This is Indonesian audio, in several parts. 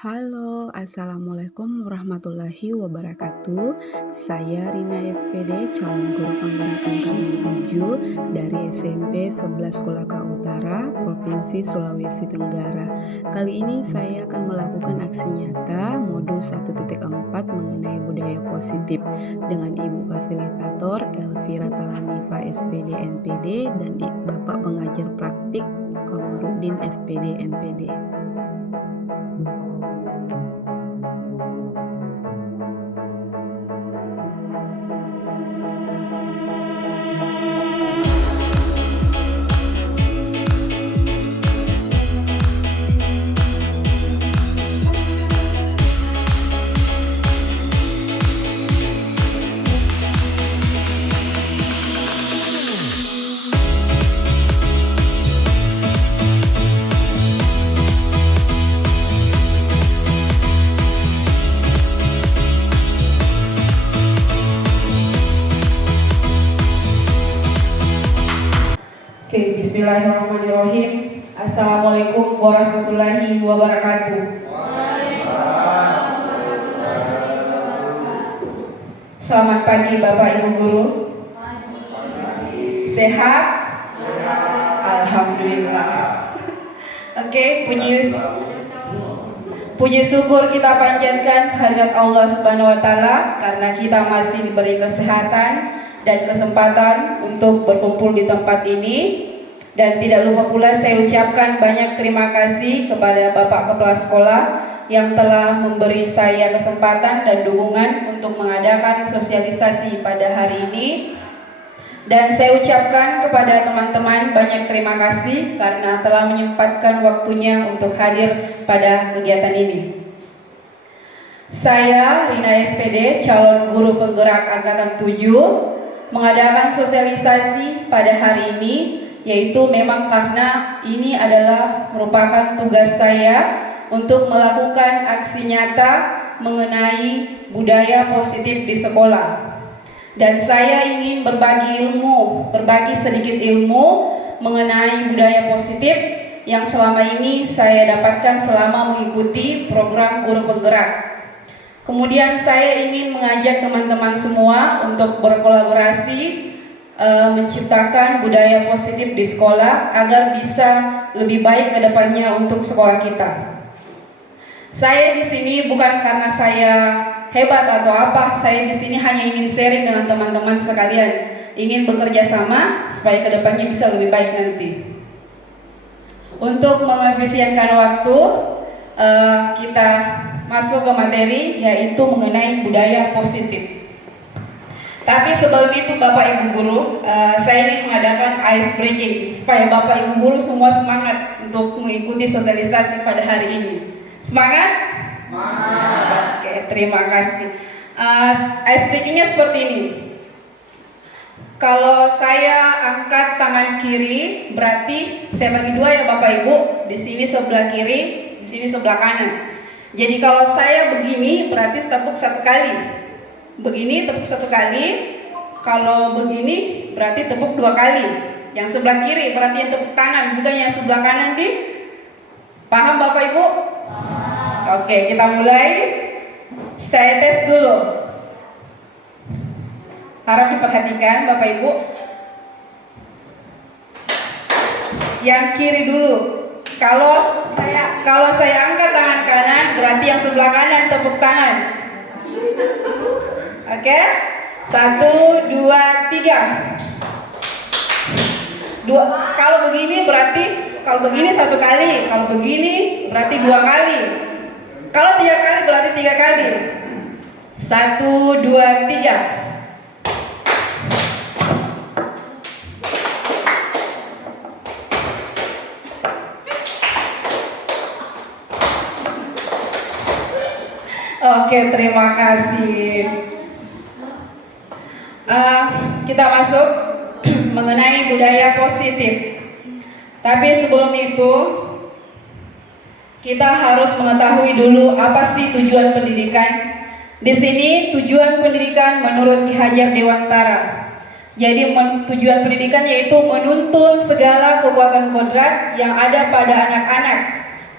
Halo, Assalamualaikum warahmatullahi wabarakatuh. Saya Rina SPD, calon guru penggerak angkatan 7 dari SMP 11 Kolaka Utara, Provinsi Sulawesi Tenggara. Kali ini saya akan melakukan aksi nyata modul 1.4 mengenai budaya positif dengan Ibu Fasilitator Elvira Talanifa SPD MPD dan Bapak Pengajar Praktik Komarudin SPD MPD. Oke, bismillahirrahmanirrahim. Assalamualaikum warahmatullahi wabarakatuh. Selamat pagi Bapak Ibu Guru. Sehat? Alhamdulillah. Oke, puji syukur kita panjatkan hadirat Allah Subhanahu wa taala karena kita masih diberi kesehatan dan kesempatan untuk berkumpul di tempat ini. Dan tidak lupa pula saya ucapkan banyak terima kasih kepada Bapak Kepala Sekolah yang telah memberi saya kesempatan dan dukungan untuk mengadakan sosialisasi pada hari ini. Dan saya ucapkan kepada teman-teman banyak terima kasih karena telah menyempatkan waktunya untuk hadir pada kegiatan ini. Saya Rina SPD, calon guru penggerak angkatan 7, mengadakan sosialisasi pada hari ini, yaitu memang karena ini adalah merupakan tugas saya untuk melakukan aksi nyata mengenai budaya positif di sekolah. Dan saya ingin berbagi sedikit ilmu mengenai budaya positif yang selama ini saya dapatkan selama mengikuti program guru penggerak. Kemudian saya ingin mengajak teman-teman semua untuk berkolaborasi menciptakan budaya positif di sekolah agar bisa lebih baik ke depannya untuk sekolah kita. Saya di sini bukan karena saya hebat atau apa, saya di sini hanya ingin sharing dengan teman-teman sekalian, ingin bekerja sama supaya ke depannya bisa lebih baik nanti. Untuk mengefisienkan waktu, kita masuk ke materi yaitu mengenai budaya positif. Tapi sebelum itu Bapak Ibu Guru, saya ingin mengadakan ice breaking supaya Bapak Ibu Guru semua semangat untuk mengikuti sosialisasi pada hari ini. Semangat? Semangat. Oke, terima kasih. Ice breakingnya seperti ini. Kalau saya angkat tangan kiri, berarti saya bagi dua ya Bapak Ibu. Di sini sebelah kiri, di sini sebelah kanan. Jadi kalau saya begini berarti tepuk satu kali. Begini tepuk satu kali. Kalau begini berarti tepuk dua kali. Yang sebelah kiri berarti yang tepuk tangan, bukan yang sebelah kanan di. Paham Bapak Ibu? Oke, kita mulai. Saya tes dulu. Harap diperhatikan Bapak Ibu. Yang kiri dulu. Kalau saya angkat tangan kanan, berarti yang sebelah kanan tepuk tangan. Oke? 1, 2, 3. Kalau begini berarti, kalau begini satu kali, kalau begini berarti dua kali. Kalau tiga kali berarti tiga kali. 1, 2, 3. Oke, terima kasih. Kita masuk mengenai budaya positif. Tapi sebelum itu, kita harus mengetahui dulu apa sih tujuan pendidikan. Di sini tujuan pendidikan menurut Ki Hajar Dewantara. Jadi tujuan pendidikan yaitu menuntun segala kekuatan kodrat yang ada pada anak-anak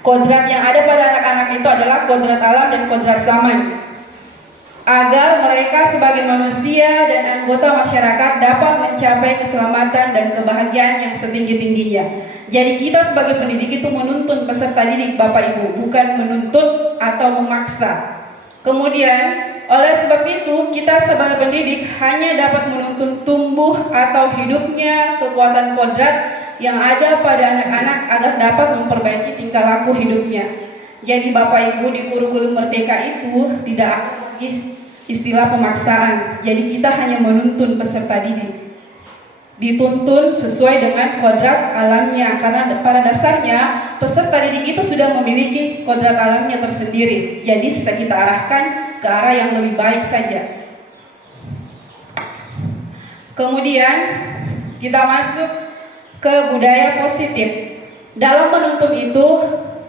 Kodrat yang ada pada anak-anak itu adalah kodrat alam dan kodrat zaman, agar mereka sebagai manusia dan anggota masyarakat dapat mencapai keselamatan dan kebahagiaan yang setinggi-tingginya. Jadi kita sebagai pendidik itu menuntun peserta didik Bapak Ibu, bukan menuntut atau memaksa. Kemudian oleh sebab itu kita sebagai pendidik hanya dapat menuntun tumbuh atau hidupnya kekuatan kodrat yang ada pada anak-anak agar dapat memperbaiki tingkah laku hidupnya. Jadi Bapak Ibu, di kurikulum Merdeka itu tidak ada lagi istilah pemaksaan. Jadi kita hanya menuntun peserta didik, dituntun sesuai dengan kodrat alamnya, karena pada dasarnya peserta didik itu sudah memiliki kodrat alamnya tersendiri. Jadi kita arahkan ke arah yang lebih baik saja. Kemudian kita masuk ke budaya positif. Dalam menuntun itu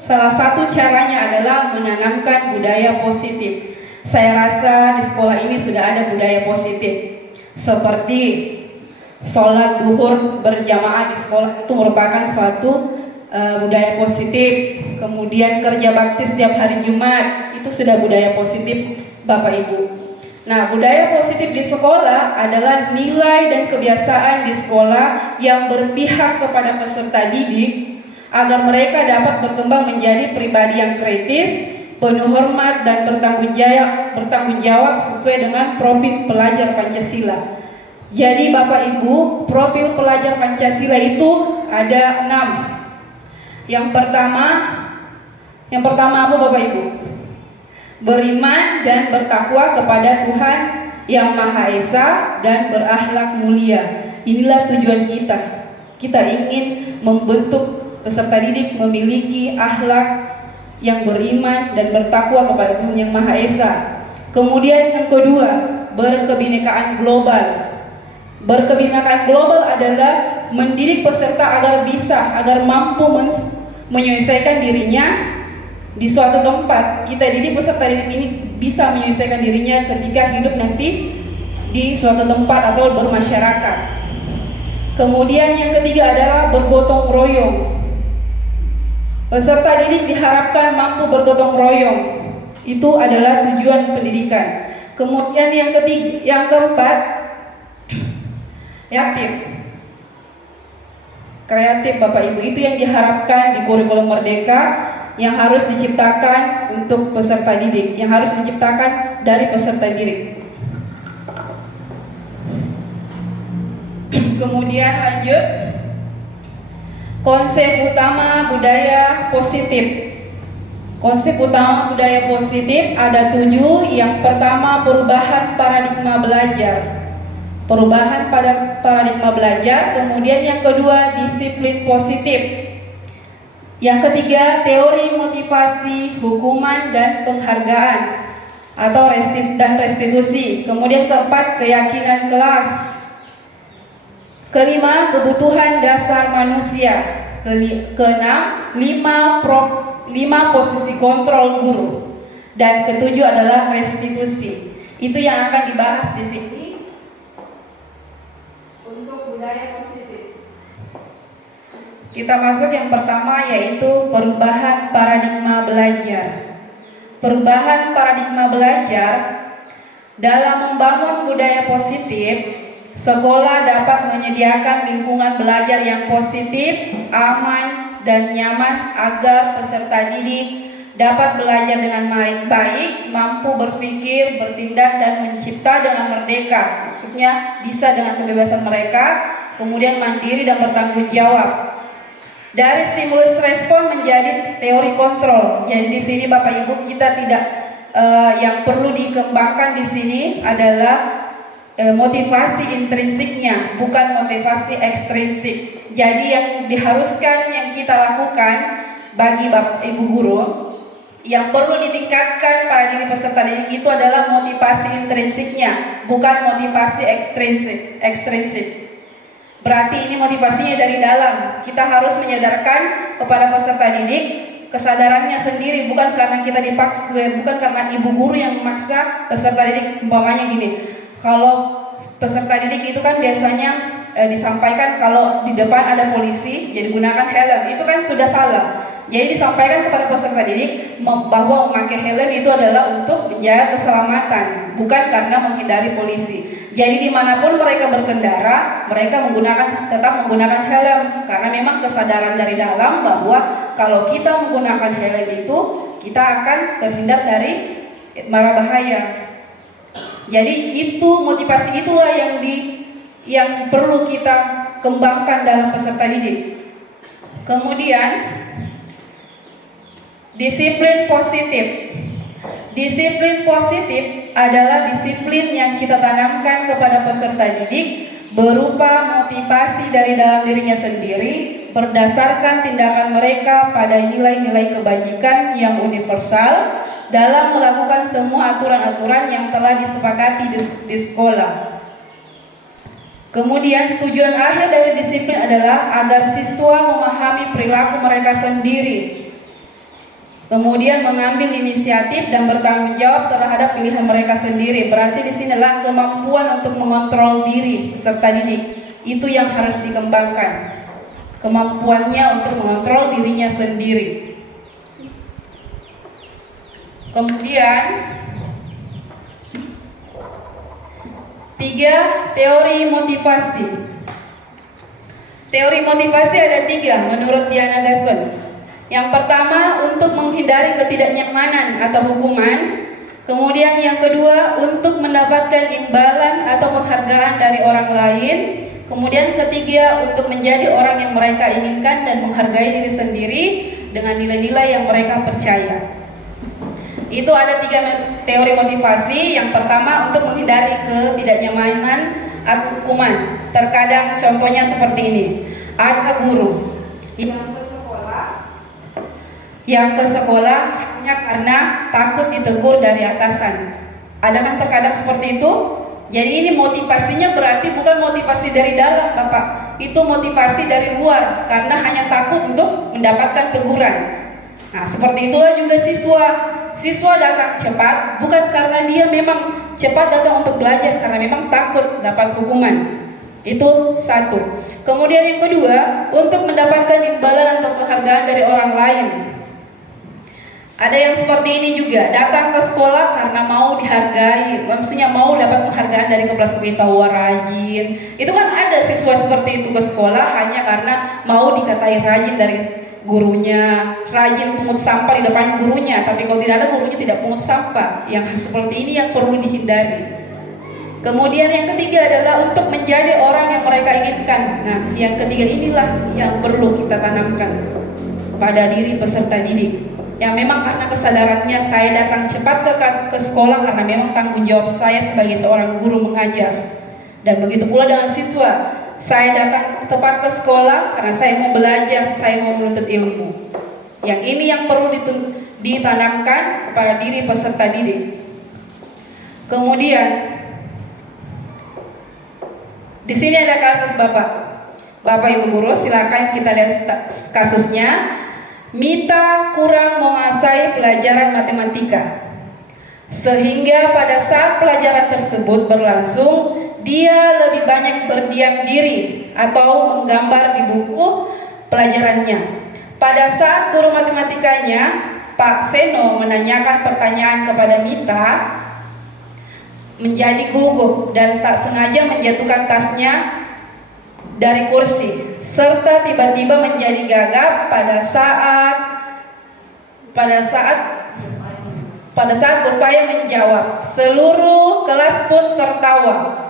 salah satu caranya adalah menanamkan budaya positif. Saya rasa di sekolah ini sudah ada budaya positif, seperti sholat duhur berjamaah di sekolah itu merupakan suatu budaya positif. Kemudian kerja bakti setiap hari Jumat itu sudah budaya positif Bapak Ibu. Nah, budaya positif di sekolah adalah nilai dan kebiasaan di sekolah yang berpihak kepada peserta didik agar mereka dapat berkembang menjadi pribadi yang kritis, penuh hormat dan bertanggung jawab sesuai dengan profil pelajar Pancasila. Jadi Bapak Ibu, profil pelajar Pancasila itu ada 6. Yang pertama apa Bapak Ibu? Beriman dan bertakwa kepada Tuhan yang Maha Esa dan berakhlak mulia. Inilah tujuan kita. Kita ingin membentuk peserta didik memiliki akhlak yang beriman dan bertakwa kepada Tuhan yang Maha Esa. Kemudian yang kedua, berkebinekaan global. Berkebinekaan global adalah mendidik peserta agar mampu menyelesaikan dirinya di suatu tempat. Kita didik peserta didik ini bisa menyelesaikan dirinya ketika hidup nanti di suatu tempat atau bermasyarakat. Kemudian yang ketiga adalah bergotong royong. Peserta didik diharapkan mampu bergotong royong. Itu adalah tujuan pendidikan. Kemudian yang keempat, kreatif Bapak Ibu, itu yang diharapkan di kurikulum Merdeka yang harus diciptakan untuk peserta didik, yang harus diciptakan dari peserta didik. Kemudian lanjut, konsep utama budaya positif. Konsep utama budaya positif ada 7. Yang pertama, perubahan paradigma belajar. Perubahan pada paradigma belajar. Kemudian yang kedua, disiplin positif. Yang ketiga, teori motivasi, hukuman dan penghargaan atau restitusi. Kemudian keempat, keyakinan kelas. Kelima, kebutuhan dasar manusia. Keenam, 5 posisi kontrol guru. Dan ketujuh adalah restitusi. Itu yang akan dibahas di sini untuk budaya positif. Kita masuk yang pertama, yaitu perubahan paradigma belajar. Perubahan paradigma belajar dalam membangun budaya positif. Sekolah dapat menyediakan lingkungan belajar yang positif, aman, dan nyaman agar peserta didik dapat belajar dengan baik, mampu berpikir, bertindak, dan mencipta dengan merdeka. Maksudnya bisa dengan kebebasan mereka, kemudian mandiri dan bertanggung jawab. Dari stimulus respon menjadi teori kontrol. Jadi di sini Bapak Ibu kita tidak yang perlu dikembangkan di sini adalah motivasi intrinsiknya, bukan motivasi ekstrinsik. Jadi yang diharuskan yang kita lakukan bagi Bapak Ibu guru yang perlu ditingkatkan pada diri peserta didik itu adalah motivasi intrinsiknya, bukan motivasi ekstrinsik. Berarti ini motivasinya dari dalam. Kita harus menyadarkan kepada peserta didik kesadarannya sendiri, bukan karena kita dipaksa, bukan karena ibu guru yang memaksa peserta didik. Umpamanya gini, kalau peserta didik itu kan biasanya disampaikan kalau di depan ada polisi, jadi gunakan helm. Itu kan sudah salah. Jadi disampaikan kepada peserta didik bahwa memakai helm itu adalah untuk menjaga keselamatan, bukan karena menghindari polisi. Jadi dimanapun mereka berkendara, mereka tetap menggunakan helm, karena memang kesadaran dari dalam bahwa kalau kita menggunakan helm itu, kita akan terhindar dari mara bahaya. Jadi itu motivasi itulah yang perlu kita kembangkan dalam peserta didik. Kemudian disiplin positif. Disiplin positif adalah disiplin yang kita tanamkan kepada peserta didik berupa motivasi dari dalam dirinya sendiri berdasarkan tindakan mereka pada nilai-nilai kebajikan yang universal dalam melakukan semua aturan-aturan yang telah disepakati di sekolah. Kemudian tujuan akhir dari disiplin adalah agar siswa memahami perilaku mereka sendiri, kemudian mengambil inisiatif dan bertanggung jawab terhadap pilihan mereka sendiri. Berarti di sinilah kemampuan untuk mengontrol diri peserta didik. Itu yang harus dikembangkan. Kemampuannya untuk mengontrol dirinya sendiri. Kemudian 3. Teori motivasi. Teori motivasi ada 3 menurut Diana Gasson. Yang pertama, untuk menghindari ketidaknyamanan atau hukuman. Kemudian yang kedua, untuk mendapatkan imbalan atau penghargaan dari orang lain. Kemudian ketiga, untuk menjadi orang yang mereka inginkan dan menghargai diri sendiri dengan nilai-nilai yang mereka percaya. Itu ada 3 teori motivasi. Yang pertama, untuk menghindari ketidaknyamanan atau hukuman. Terkadang contohnya seperti ini. Ada guru yang ke sekolah hanya karena takut ditegur dari atasan. Ada kan terkadang seperti itu. Jadi ini motivasinya berarti bukan motivasi dari dalam, Bapak. Itu motivasi dari luar karena hanya takut untuk mendapatkan teguran. Nah, seperti itulah juga siswa. Siswa datang cepat bukan karena dia memang cepat datang untuk belajar, karena memang takut dapat hukuman. Itu 1. Kemudian yang kedua, untuk mendapatkan imbalan atau penghargaan dari orang lain. Ada yang seperti ini juga, datang ke sekolah karena mau dihargai, maksudnya mau dapat penghargaan dari kelas kita, wah rajin. Itu kan ada siswa seperti itu ke sekolah hanya karena mau dikatai rajin dari gurunya, rajin pungut sampah di depan gurunya, tapi kalau tidak ada gurunya tidak pungut sampah. Yang seperti ini yang perlu dihindari. Kemudian yang ketiga adalah untuk menjadi orang yang mereka inginkan. Nah, yang ketiga inilah yang perlu kita tanamkan pada diri peserta didik. Yang memang karena kesadarannya saya datang cepat ke sekolah karena memang tanggung jawab saya sebagai seorang guru mengajar. Dan begitu pula dengan siswa. Saya datang tepat ke sekolah karena saya mau belajar, saya mau menuntut ilmu. Yang ini yang perlu ditanamkan kepada diri peserta didik. Kemudian di sini ada kasus Bapak Ibu guru, silakan kita lihat kasusnya. Mita kurang menguasai pelajaran matematika, sehingga pada saat pelajaran tersebut berlangsung, dia lebih banyak berdiam diri atau menggambar di buku pelajarannya. Pada saat guru matematikanya, Pak Seno, menanyakan pertanyaan kepada Mita, menjadi gugup dan tak sengaja menjatuhkan tasnya dari kursi, serta tiba-tiba menjadi gagap pada saat berupaya menjawab. Seluruh kelas pun tertawa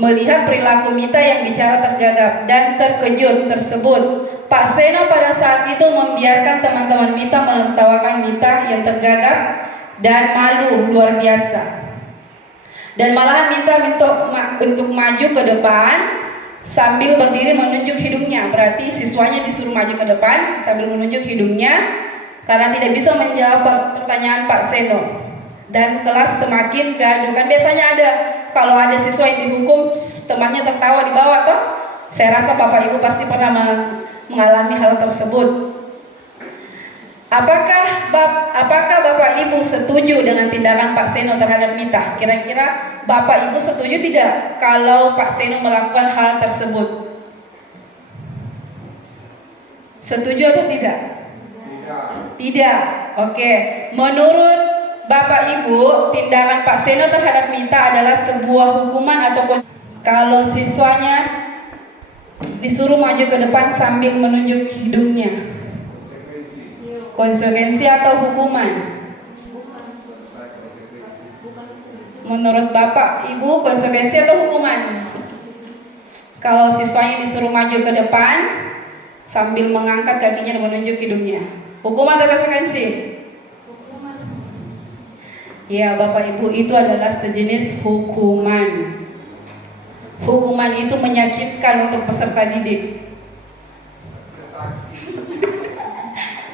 melihat perilaku Mita yang bicara tergagap dan terkejut tersebut. Pak Seno pada saat itu membiarkan teman-teman Mita menertawakan Mita yang tergagap dan malu luar biasa. Dan malahan minta untuk maju ke depan sambil berdiri menunjuk hidungnya. Berarti siswanya disuruh maju ke depan sambil menunjuk hidungnya karena tidak bisa menjawab pertanyaan Pak Seno. Dan kelas semakin gaduh. Kan biasanya ada, kalau ada siswa yang dihukum, temannya tertawa di bawah toh. Saya rasa Bapak Ibu pasti pernah mengalami hal tersebut. Apakah Bapak Ibu setuju dengan tindakan Pak Seno terhadap Mita? Kira-kira Bapak Ibu setuju tidak kalau Pak Seno melakukan hal tersebut? Setuju atau tidak? Tidak. Oke. Menurut Bapak Ibu, tindakan Pak Seno terhadap Mita adalah sebuah hukuman atau kalau siswanya disuruh maju ke depan sambil menunjuk hidungnya. Konsekuensi atau hukuman? Menurut Bapak Ibu, konsekuensi atau hukuman? Kalau siswanya disuruh maju ke depan sambil mengangkat kakinya dan menunjuk hidungnya, hukuman atau konsekuensi? Ya, Bapak Ibu, itu adalah sejenis hukuman. Hukuman itu menyakitkan untuk peserta didik.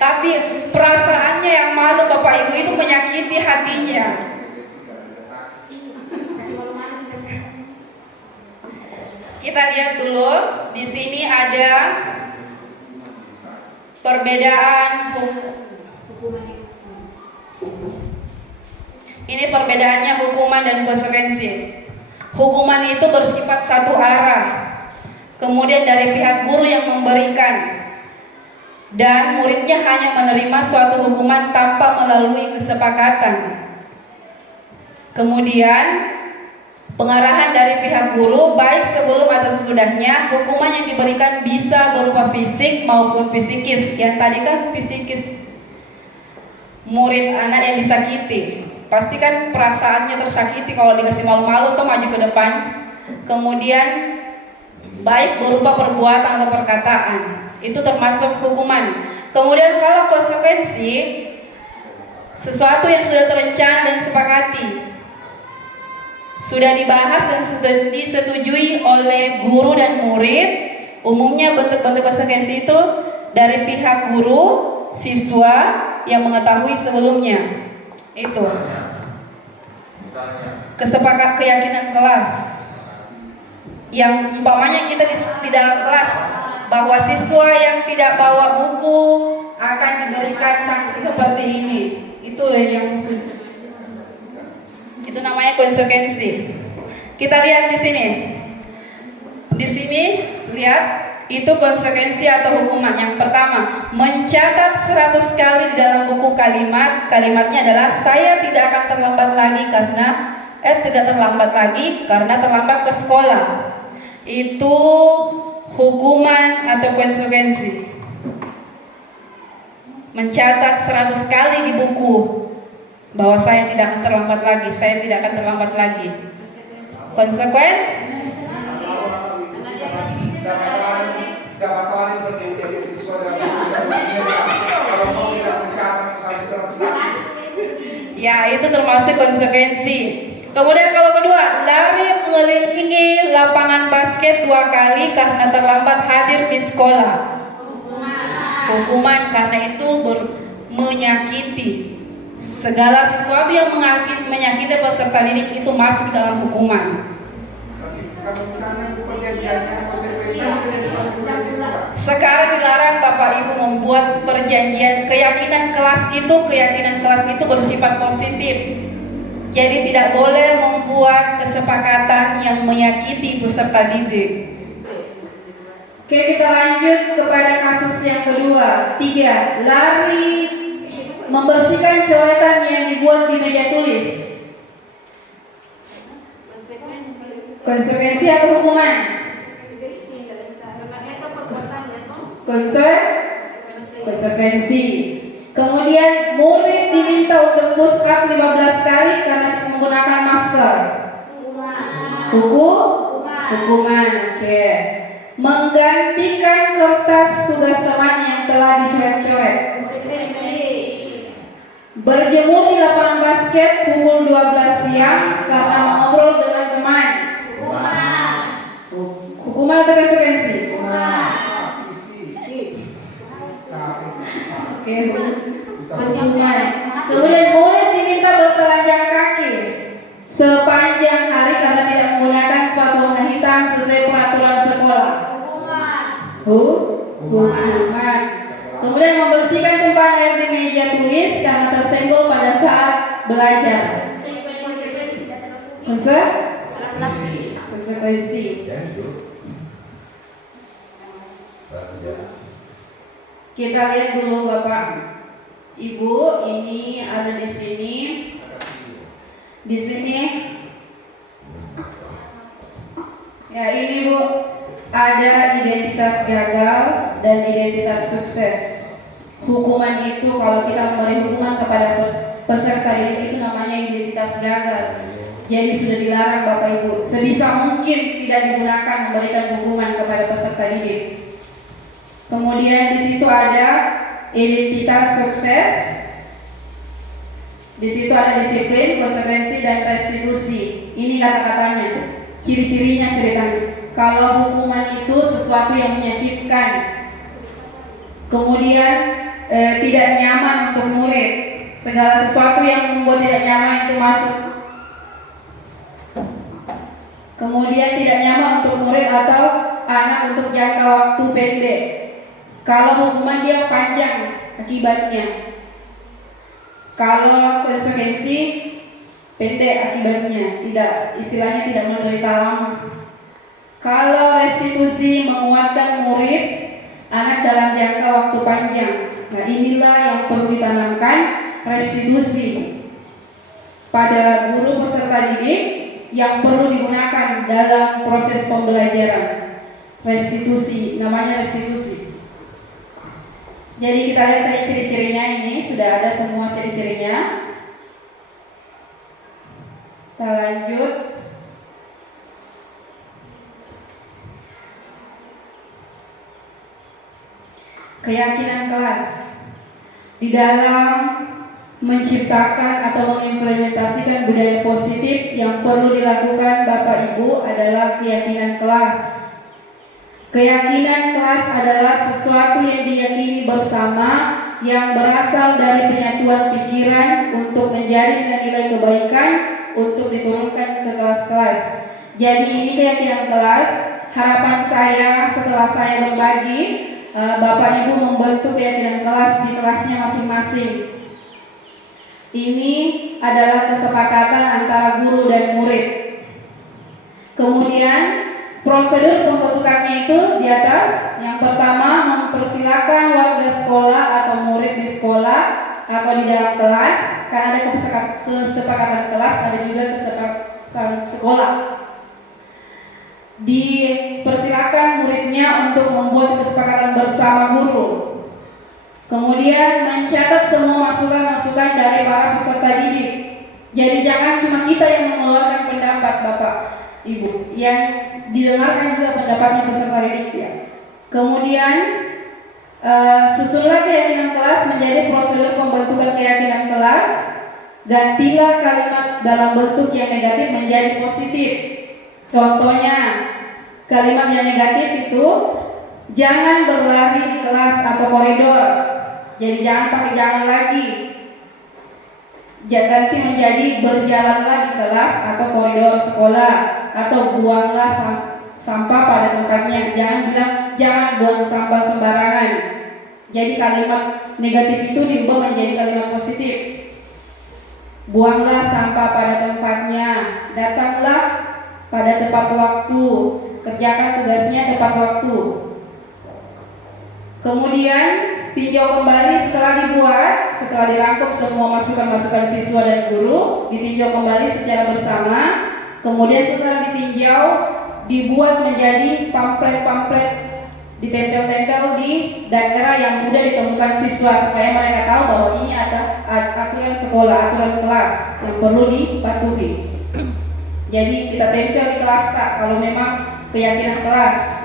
Tapi perasaannya yang malu Bapak Ibu itu menyakiti hatinya. Kita lihat dulu, di sini ada perbedaan ini perbedaannya hukuman dan konsekuensi. Hukuman itu bersifat satu arah, kemudian dari pihak guru yang memberikan, dan muridnya hanya menerima suatu hukuman tanpa melalui kesepakatan. Kemudian pengarahan dari pihak guru baik sebelum atau sesudahnya. Hukuman yang diberikan bisa berupa fisik maupun psikis. Yang tadi kan psikis, murid anak yang disakiti, pasti kan perasaannya tersakiti kalau dikasih malu-malu atau maju ke depan. Kemudian baik berupa perbuatan atau perkataan, itu termasuk hukuman. Kemudian kalau konsekuensi, sesuatu yang sudah terencana dan disepakati, sudah dibahas dan disetujui oleh guru dan murid. Umumnya bentuk-bentuk konsekuensi itu dari pihak guru, siswa yang mengetahui sebelumnya. Itu kesepakatan keyakinan kelas. Yang umpamanya kita di dalam kelas, bahwa siswa yang tidak bawa buku akan diberikan sanksi seperti ini. Itu yang itu namanya konsekuensi. Kita lihat di sini. Di sini lihat, itu konsekuensi atau hukuman. Yang pertama, mencatat 100 kali di dalam buku kalimat. Kalimatnya adalah saya tidak akan terlambat lagi karena terlambat ke sekolah. Itu hukuman atau konsekuensi. Mencatat 100 kali di buku bahwa saya tidak akan terlambat lagi. Konsekuensi. Ya, itu termasuk konsekuensi. Kemudian kalau kedua, lari mengelilingi lapangan basket 2 kali karena terlambat hadir di sekolah. Hukuman karena itu menyakiti. Segala sesuatu yang menyakiti peserta didik itu masuk dalam hukuman. Sekarang dilarang Bapak Ibu membuat perjanjian. Keyakinan kelas itu bersifat positif. Jadi tidak boleh membuat kesepakatan yang menyakiti peserta didik. Oke, kita lanjut kepada kasus yang kedua. 3. Lari membersihkan coretan yang dibuat di meja tulis. Konsekuensi atau hukuman? Konsekuensi. Kemudian murid diminta untuk push up 15 kali karena tidak menggunakan masker. Hukuman. Oke. Menggantikan kertas tugas teman yang telah dicoret-coret. Berjemur di lapangan basket pukul 12 siang karena mengobrol dengan teman. Hukuman atau konsekuensi? Oke, hukuman. Kemudian murid diminta bertelanjang kaki sepanjang hari karena tidak menggunakan sepatu warna hitam sesuai peraturan sekolah. Hukuman. Kemudian membersihkan tumpahan air di meja tulis karena tersenggol pada saat belajar. Konsekuensi. Kita lihat dulu Bapak. Ibu, ini ada di sini. Di sini. Ya, ini Bu, ada identitas gagal dan identitas sukses. Hukuman itu, kalau kita memberi hukuman kepada peserta didik itu namanya identitas gagal. Jadi sudah dilarang Bapak Ibu, sebisa mungkin tidak digunakan memberikan hukuman kepada peserta didik. Kemudian di situ ada identitas sukses. Di situ ada disiplin, konsekuensi, dan restitusi. Ini kata-katanya, ciri-cirinya ceritanya. Kalau hukuman itu sesuatu yang menyakitkan, kemudian tidak nyaman untuk murid, segala sesuatu yang membuat tidak nyaman itu masuk. Kemudian tidak nyaman untuk murid atau anak untuk jangka waktu pendek. Kalau hukuman dia panjang akibatnya. Kalau konsekuensi pendek akibatnya, tidak, istilahnya tidak menderita lama. Kalau restitusi menguatkan murid, anak dalam jangka waktu panjang. Nah, inilah yang perlu ditanamkan, restitusi pada guru peserta didik yang perlu digunakan dalam proses pembelajaran. Restitusi, namanya restitusi. Jadi kita lihat saja ciri-cirinya, ini sudah ada semua ciri-cirinya. Kita lanjut. Keyakinan kelas. Di dalam menciptakan atau mengimplementasikan budaya positif yang perlu dilakukan Bapak Ibu adalah keyakinan kelas. Keyakinan kelas adalah sesuatu yang diyakini bersama, yang berasal dari penyatuan pikiran untuk menjadi nilai kebaikan untuk diturunkan ke kelas-kelas. Jadi ini keyakinan kelas. Harapan saya setelah saya berbagi, Bapak Ibu membentuk keyakinan kelas di kelasnya masing-masing. Ini adalah kesepakatan antara guru dan murid. Kemudian prosedur pembentukannya itu di atas. Yang pertama, mempersilakan warga sekolah atau murid di sekolah atau di dalam kelas, karena ada kesepakatan kelas, ada juga kesepakatan sekolah. Dipersilakan muridnya untuk membuat kesepakatan bersama guru. Kemudian mencatat semua masukan-masukan dari para peserta didik. Jadi jangan cuma kita yang mengeluarkan pendapat Bapak Ibu, yang didengarkan juga pendapatnya peserta didik ya. Kemudian susunlah keyakinan kelas menjadi prosedur pembentukan keyakinan kelas. Gantilah kalimat dalam bentuk yang negatif menjadi positif. Contohnya, kalimat yang negatif itu jangan berlari di kelas atau koridor. Jadi jangan pakai jangan lagi. Ganti menjadi berjalanlah di kelas atau koridor sekolah, atau buanglah sampah pada tempatnya. Jangan bilang jangan buang sampah sembarangan. Jadi kalimat negatif itu diubah menjadi kalimat positif. Buanglah sampah pada tempatnya. Datanglah pada tepat waktu. Kerjakan tugasnya tepat waktu. Kemudian tinjau kembali setelah dibuat, setelah dirangkum semua masukan-masukan siswa dan guru, ditinjau kembali secara bersama. Kemudian setelah ditinjau, dibuat menjadi pamflet-pamflet, ditempel-tempel di daerah yang mudah ditemukan siswa, supaya mereka tahu bahwa ini ada aturan sekolah, aturan kelas yang perlu dipatuhi. Jadi kita tempel di kelas Kak, kalau memang keyakinan kelas.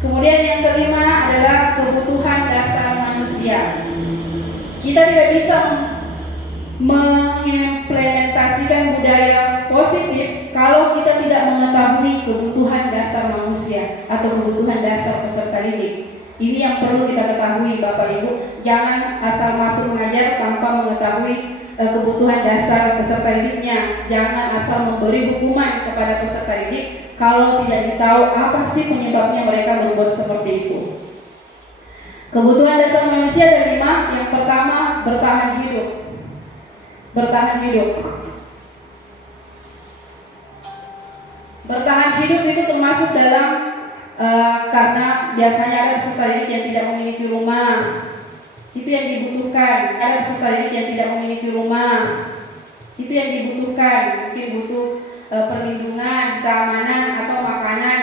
Kemudian yang kelima adalah kebutuhan dasar manusia. Kita tidak bisa mengimplementasikan budaya positif kalau kita tidak mengetahui kebutuhan dasar manusia atau kebutuhan dasar peserta didik. Ini yang perlu kita ketahui Bapak Ibu. Jangan asal masuk mengajar tanpa mengetahui kebutuhan dasar peserta didiknya. Jangan asal memberi hukuman kepada peserta didik kalau tidak tahu apa sih penyebabnya mereka berbuat seperti itu. Kebutuhan dasar manusia ada 5. Yang pertama, bertahan hidup. Bertahan hidup. Bertahan hidup itu termasuk dalam karena biasanya ada peserta didik yang tidak memiliki rumah. Itu yang dibutuhkan. Ada peserta didik yang tidak memiliki rumah. Itu yang dibutuhkan. Mungkin butuh perlindungan, keamanan, atau makanan.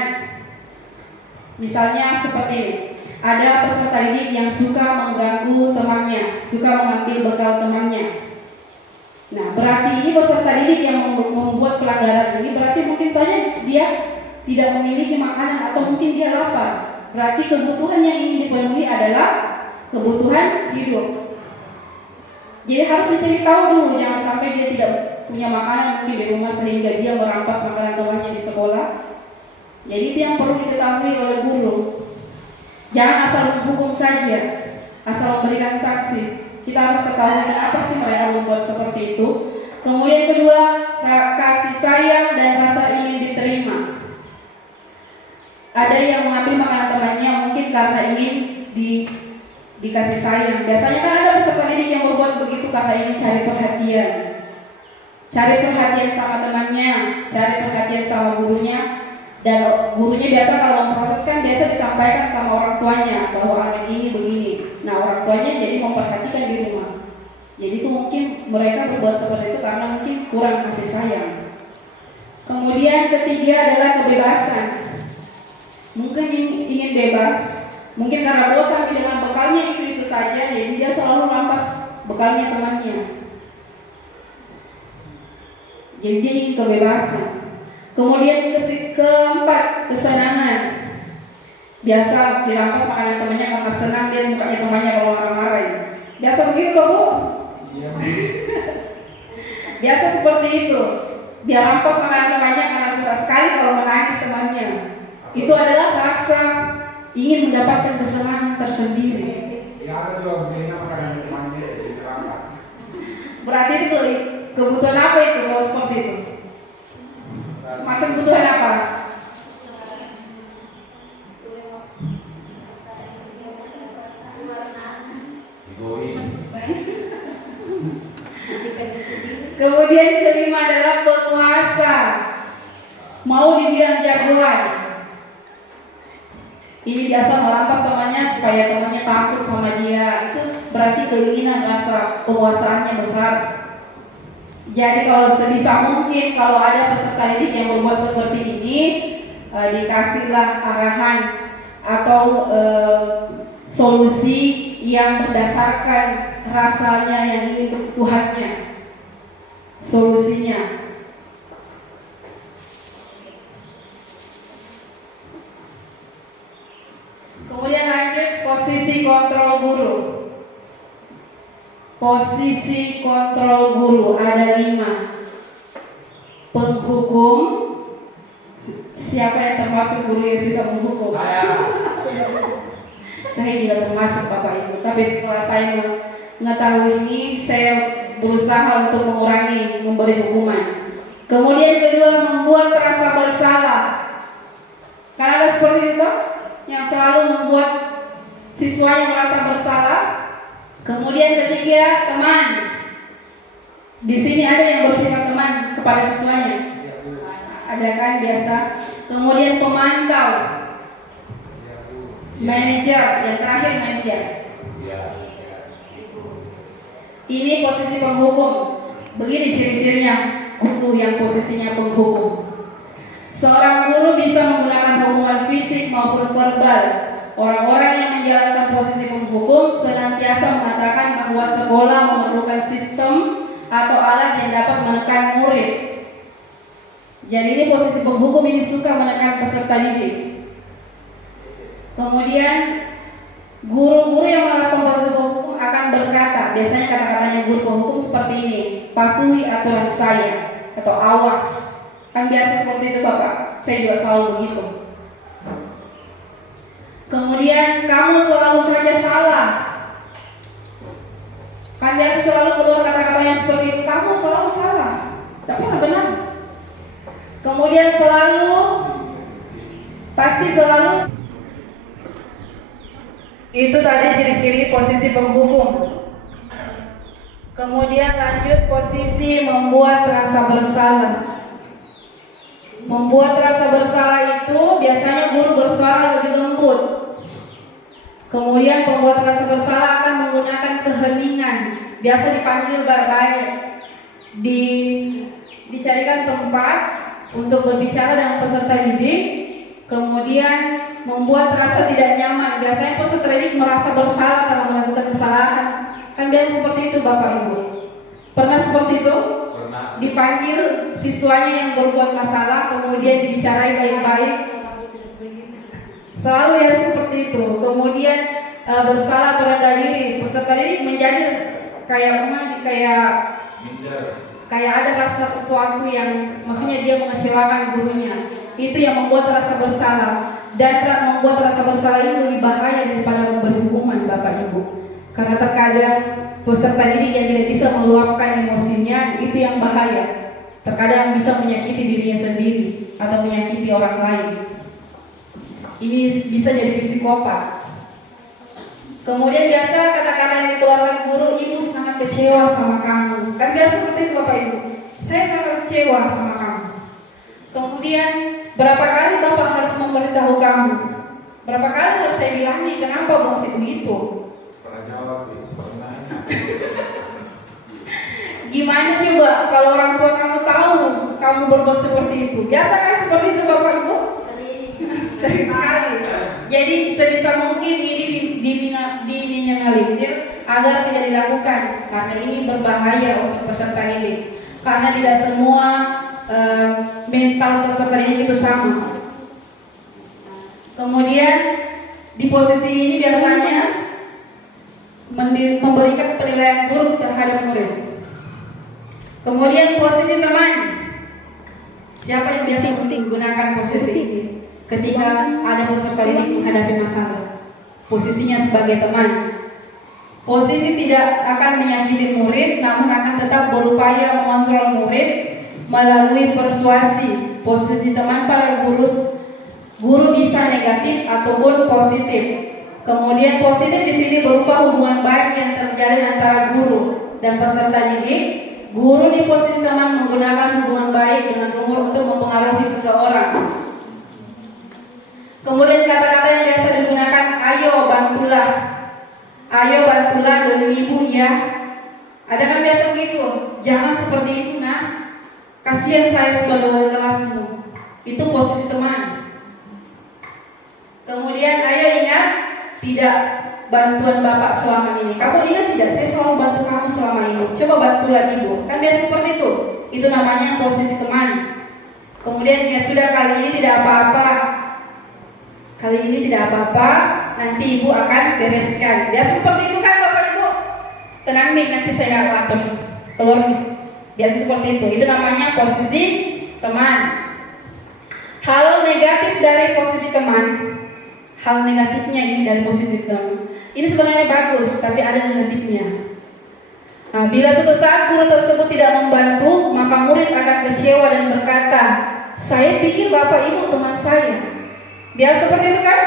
Misalnya seperti ini. Ada peserta didik yang suka mengganggu temannya, suka mengambil bekal temannya. Nah, berarti ini peserta didik yang membuat pelanggaran ini berarti mungkin saja dia tidak memiliki makanan atau mungkin dia lapar. Berarti kebutuhan yang ingin dipenuhi adalah kebutuhan hidup. Jadi harus dicari tahu dulu, jangan sampai dia tidak punya makanan mungkin di rumah sehingga dia merampas makanan temannya di sekolah. Jadi itu yang perlu diketahui oleh guru. Jangan asal menghukum saja, asal memberikan sanksi. Kita harus ketahui kenapa sih mereka membuat seperti itu. Kemudian kedua, kasih sayang dan rasa ingin diterima. Ada yang mengambil makanan temannya mungkin karena ingin dikasih sayang. Biasanya kan ada peserta didik yang berbuat begitu karena ingin cari perhatian. Cari perhatian sama temannya, cari perhatian sama gurunya. Dan gurunya biasa kalau memproses kan biasa disampaikan sama orang tuanya bahwa anak ini begini. Nah, orang tuanya jadi memperhatikan di rumah. Jadi itu mungkin mereka berbuat seperti itu karena mungkin kurang kasih sayang. Kemudian ketiga adalah kebebasan. Mungkin ingin bebas, mungkin karena bosan dengan bekalnya itu saja, jadi dia selalu rampas bekalnya temannya. Jadi dia ingin kebebasan. Kemudian keempat, kesenangan. Biasa dirampas makanan temannya karena senang, dia mukanya temannya kalau marah-marah. Biasa begitu Bu? Iya. Biasa seperti itu. Dia rampas makanan temannya karena suka sekali kalau menangis temannya. Itu adalah rasa ingin mendapatkan kesenangan tersendiri. Ya, ada juga makanan temannya dirampas. Berarti itu kebutuhan apa itu kalau seperti itu? Masuk kebutuhan apa? Egois. Kemudian kelima adalah penguasa. Mau dibilang jagoan. Ini biasa merampas temannya supaya temannya takut sama dia. Itu berarti keinginan rasa penguasaannya besar. Jadi kalau sebisa mungkin kalau ada peserta didik yang berbuat seperti ini, dikasihlah arahan atau solusi yang berdasarkan rasanya yang ingin kebutuhannya. Solusinya. Kemudian lanjut posisi kontrol guru. Posisi kontrol guru ada 5. Penghukum. Siapa yang termasuk guru yang sudah menghukum? Saya juga termasuk Bapak Ibu. Tapi setelah saya mengetahui ini, saya berusaha untuk mengurangi memberi hukuman. Kemudian kedua, membuat rasa bersalah. Karena ada seperti itu yang selalu membuat siswanya merasa bersalah. Kemudian ketiga, teman. Di sini ada yang bersifat teman kepada siswanya. Ada kan biasa. Kemudian pemantau. Manajer, yang terakhir manajer. Ini posisi penghukum. Begini ciri-cirinya guru yang posisinya penghukum. Seorang guru bisa menggunakan hukuman fisik maupun verbal. Orang-orang yang menjalankan posisi penghukum senantiasa mengatakan bahwa sekolah memerlukan sistem atau alat yang dapat menekan murid. Jadi ini posisi penghukum ini suka menekan peserta didik. Kemudian guru-guru yang menerapkan posisi penghukum akan berkata, biasanya kata-katanya guru penghukum seperti ini: patuhi aturan saya atau awas. Kan biasa seperti itu Bapak. Saya juga selalu begitu. Kemudian kamu selalu saja salah. Kan biasa selalu keluar kata-kata yang seperti itu. Kamu selalu salah. Tidak pernah benar. Kemudian pasti selalu. Itu tadi ciri-ciri posisi penghukum. Kemudian lanjut posisi membuat rasa bersalah. Membuat rasa bersalah itu biasanya guru bersuara lebih lembut. Kemudian pembuat rasa bersalah akan menggunakan keheningan. Biasa dipanggil baik-baik. Dicarikan tempat untuk berbicara dengan peserta didik. Kemudian membuat rasa tidak nyaman. Biasanya peserta didik merasa bersalah karena melakukan kesalahan. Kan biasa seperti itu Bapak Ibu. Pernah seperti itu? Pernah. Dipanggil siswanya yang berbuat masalah, kemudian dibicarain baik-baik. Selalu ya seperti itu. Kemudian bersalah atau rendah diri. Peserta didik menjadi kayak ada rasa sesuatu yang maksudnya dia mengecewakan gurunya. Itu yang membuat rasa bersalah. Dan membuat rasa bersalah ini lebih bahaya daripada memberi hukuman Bapak Ibu. Karena terkadang peserta didik yang tidak bisa meluapkan emosinya itu yang bahaya. Terkadang bisa menyakiti dirinya sendiri atau menyakiti orang lain. Ini bisa jadi psikopat. Kemudian biasa kata-kata yang dikeluarkan guru, ibu sangat kecewa sama kamu. Kan biasa seperti itu Bapak Ibu. Saya sangat kecewa sama kamu. Kemudian berapa kali Bapak harus memberitahu kamu? Berapa kali harus saya bilangi kenapa masih begitu? Pernah jawab, pernah. Gimana coba kalau orang tua kamu tahu kamu berbuat seperti itu? Biasa kan seperti itu Bapak Ibu? Sering kali. Jadi sebisa mungkin ini diminimalisir agar tidak dilakukan karena ini berbahaya untuk peserta didik. Karena tidak semua mental peserta didik itu sama. Kemudian di posisi ini biasanya memberikan penilaian buruk terhadap murid. Kemudian posisi teman. Siapa yang biasa menggunakan posisi ini? Ketika ada peserta didik menghadapi masalah, posisinya sebagai teman. Posisi tidak akan menyakiti murid, namun akan tetap berupaya mengontrol murid melalui persuasi. Posisi teman pada guru bisa negatif ataupun positif. Kemudian positif di sini berupa hubungan baik yang terjalin antara guru dan peserta didik. Guru di posisi teman menggunakan hubungan baik dengan umur untuk mempengaruhi seseorang. Kemudian kata-kata yang biasa digunakan, ayo bantulah dengan ibu ya. Ada kan biasa begitu, jangan seperti itu nak, kasihan saya sebagai wali kelasmu. Itu posisi teman. Kemudian ayo ingat, tidak bantuan bapak selama ini. Kamu ingat tidak, saya selalu bantu kamu selama ini. Coba bantulah ibu. Kan biasa seperti itu. Itu namanya posisi teman. Kemudian ya sudah, kali ini tidak apa-apa. Kali ini tidak apa-apa, nanti ibu akan bereskan. Biasa seperti itu kan Bapak Ibu. Tenang nih, nanti saya atur telur. Biasa seperti itu. Itu namanya posisi teman. Hal negatif dari posisi teman. Hal negatifnya ini dari posisi teman. Ini sebenarnya bagus, tapi ada negatifnya. Nah, bila suatu saat guru tersebut tidak membantu, maka murid akan kecewa dan berkata, saya pikir Bapak Ibu teman saya. Biar seperti itu kan?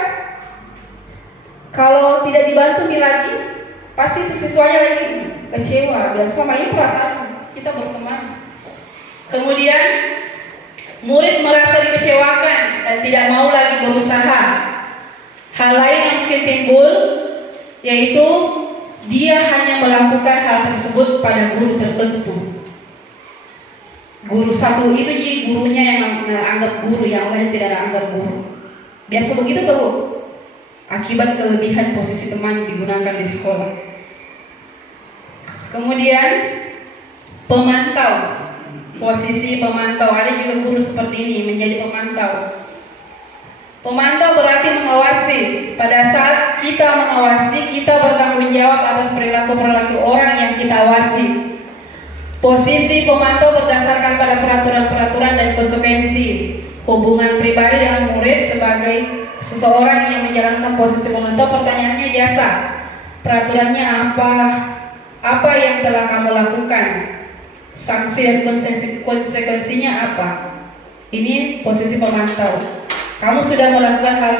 Kalau tidak dibantu lagi, pasti siswanya lagi kecewa. Dan selama ini perasaan kita berteman. Kemudian murid merasa dikecewakan dan tidak mau lagi berusaha. Hal lain yang mungkin timbul yaitu dia hanya melakukan hal tersebut pada guru tertentu. Guru satu itu jadi gurunya yang anggap guru, yang lain tidak anggap guru. Biasa begitu tuh, akibat kelebihan posisi teman digunakan di sekolah. Kemudian pemantau, posisi pemantau. Ada juga guru seperti ini, menjadi pemantau. Pemantau berarti mengawasi. Pada saat kita mengawasi, kita bertanggung jawab atas perilaku-perilaku orang yang kita awasi. Posisi pemantau berdasarkan pada peraturan-peraturan dan konsekuensi hubungan pribadi dengan murid. Sebagai seseorang yang menjalankan posisi pemantau, pertanyaannya biasa, peraturannya apa? Apa yang telah kamu lakukan? Sanksi dan konsekuensinya apa? Ini posisi pemantau. Kamu sudah melakukan hal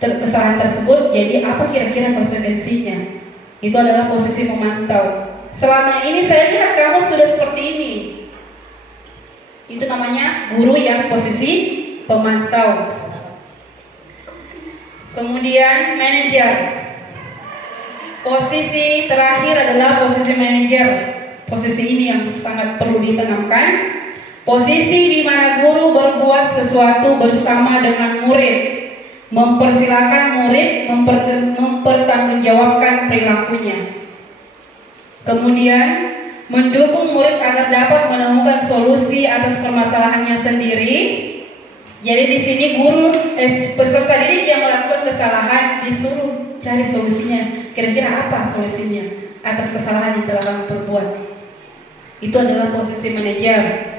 kesalahan tersebut, jadi apa kira-kira konsekuensinya? Itu adalah posisi pemantau. Selama ini saya lihat kamu sudah seperti ini. Itu namanya guru yang posisi pemantau. Kemudian manajer. Posisi terakhir adalah posisi manajer. Posisi ini yang sangat perlu ditanamkan. Posisi di mana guru berbuat sesuatu bersama dengan murid, mempersilahkan murid mempertanggungjawabkan perilakunya. Kemudian mendukung murid agar dapat menemukan solusi atas permasalahannya sendiri. Jadi di sini guru peserta didik yang melakukan kesalahan disuruh cari solusinya. Kira-kira apa solusinya atas kesalahan yang telah kamu perbuat? Itu adalah posisi manajer.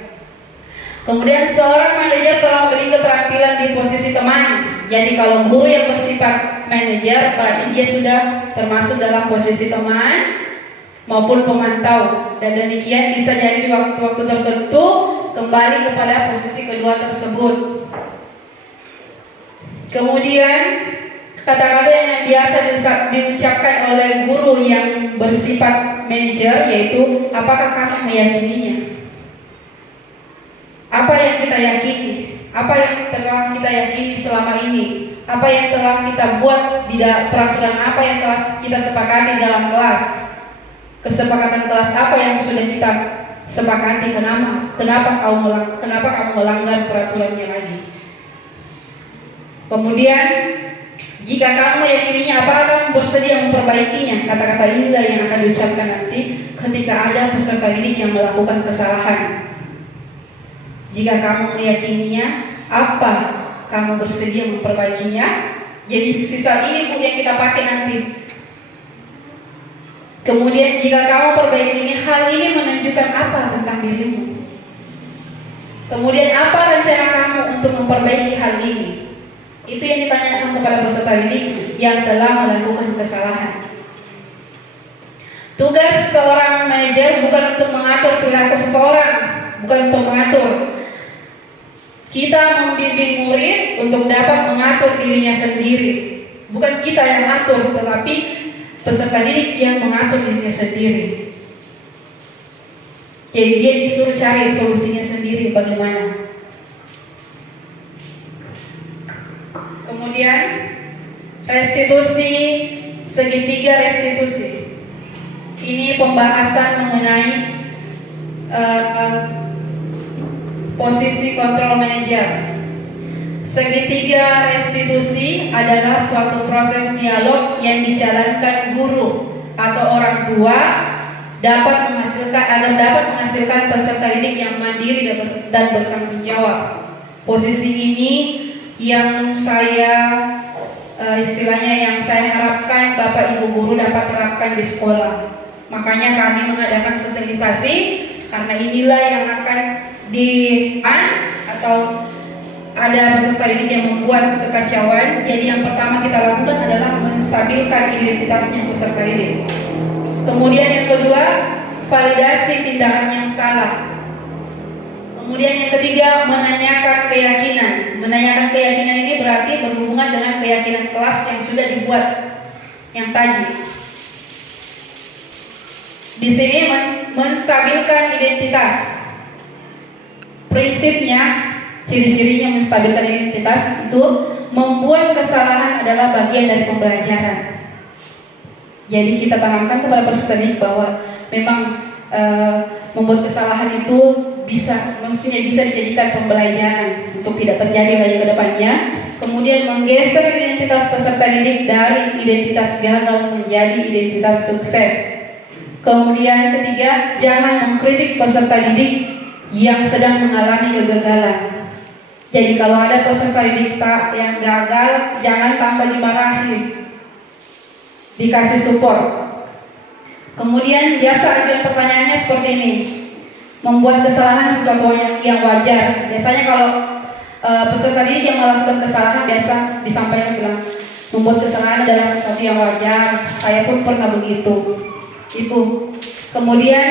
Kemudian seorang manajer telah memiliki keterampilan di posisi teman. Jadi kalau guru yang bersifat manajer, berarti dia sudah termasuk dalam posisi teman maupun pemantau. Dan demikian bisa jadi di waktu-waktu tertentu kembali kepada posisi kedua tersebut. Kemudian kata-kata yang biasa diucapkan oleh guru yang bersifat manajer yaitu apakah kamu meyakininya? Apa yang kita yakini? Apa yang telah kita yakini selama ini? Apa yang telah kita buat di peraturan apa yang telah kita sepakati dalam kelas? Kesepakatan kelas apa yang sudah kita sepakati? Kenapa kamu melanggar peraturannya lagi? Kemudian jika kamu meyakininya, apakah kamu bersedia memperbaikinya? Kata-kata inilah yang akan diucapkan nanti ketika ada peserta didik yang melakukan kesalahan. Jika kamu meyakininya, apa kamu bersedia memperbaikinya? Jadi sisa ini Bu yang kita pakai nanti. Kemudian jika kamu perbaiki hal ini menunjukkan apa tentang dirimu? Kemudian apa rencana kamu untuk memperbaiki hal ini? Itu yang ditanyakan kepada peserta didik yang telah melakukan kesalahan. Tugas seorang manajer bukan untuk mengatur perilaku seseorang, bukan untuk mengatur. Kita membimbing murid untuk dapat mengatur dirinya sendiri. Bukan kita yang mengatur, tetapi peserta didik yang mengatur dirinya sendiri. Jadi dia disuruh cari solusinya sendiri bagaimana. Kemudian restitusi, segitiga restitusi. Ini pembahasan mengenai posisi kontrol manajer. Segitiga restitusi adalah suatu proses dialog yang dijalankan guru atau orang tua agar dapat menghasilkan peserta didik yang mandiri dan bertanggung jawab. Posisi ini yang istilahnya yang saya harapkan Bapak Ibu guru dapat terapkan di sekolah. Makanya kami mengadakan sosialisasi karena inilah yang akan atau ada peserta didik yang membuat kekacauan. Jadi yang pertama kita lakukan adalah menstabilkan identitasnya peserta didik. Kemudian yang kedua, validasi tindakan yang salah. Kemudian yang ketiga, menanyakan keyakinan. Menanyakan keyakinan ini berarti berhubungan dengan keyakinan kelas yang sudah dibuat yang tadi. Di sini menstabilkan identitas. Prinsipnya, ciri-cirinya menstabilkan identitas itu membuat kesalahan adalah bagian dari pembelajaran. Jadi kita tanamkan kepada peserta didik bahwa memang membuat kesalahan itu maksudnya bisa dijadikan pembelajaran untuk tidak terjadi lagi ke depannya. Kemudian menggeser identitas peserta didik dari identitas gagal menjadi identitas sukses. Kemudian ketiga, jangan mengkritik peserta didik yang sedang mengalami kegagalan. Jadi kalau ada peserta didik yang gagal, jangan tambah dimarahi, dikasih support. Kemudian biasa ajukan pertanyaannya seperti ini. Membuat kesalahan sesuatu yang wajar. Biasanya kalau peserta didik yang melakukan kesalahan biasa disampaikan bilang membuat kesalahan adalah sesuatu yang wajar. Saya pun pernah begitu. Itu. Kemudian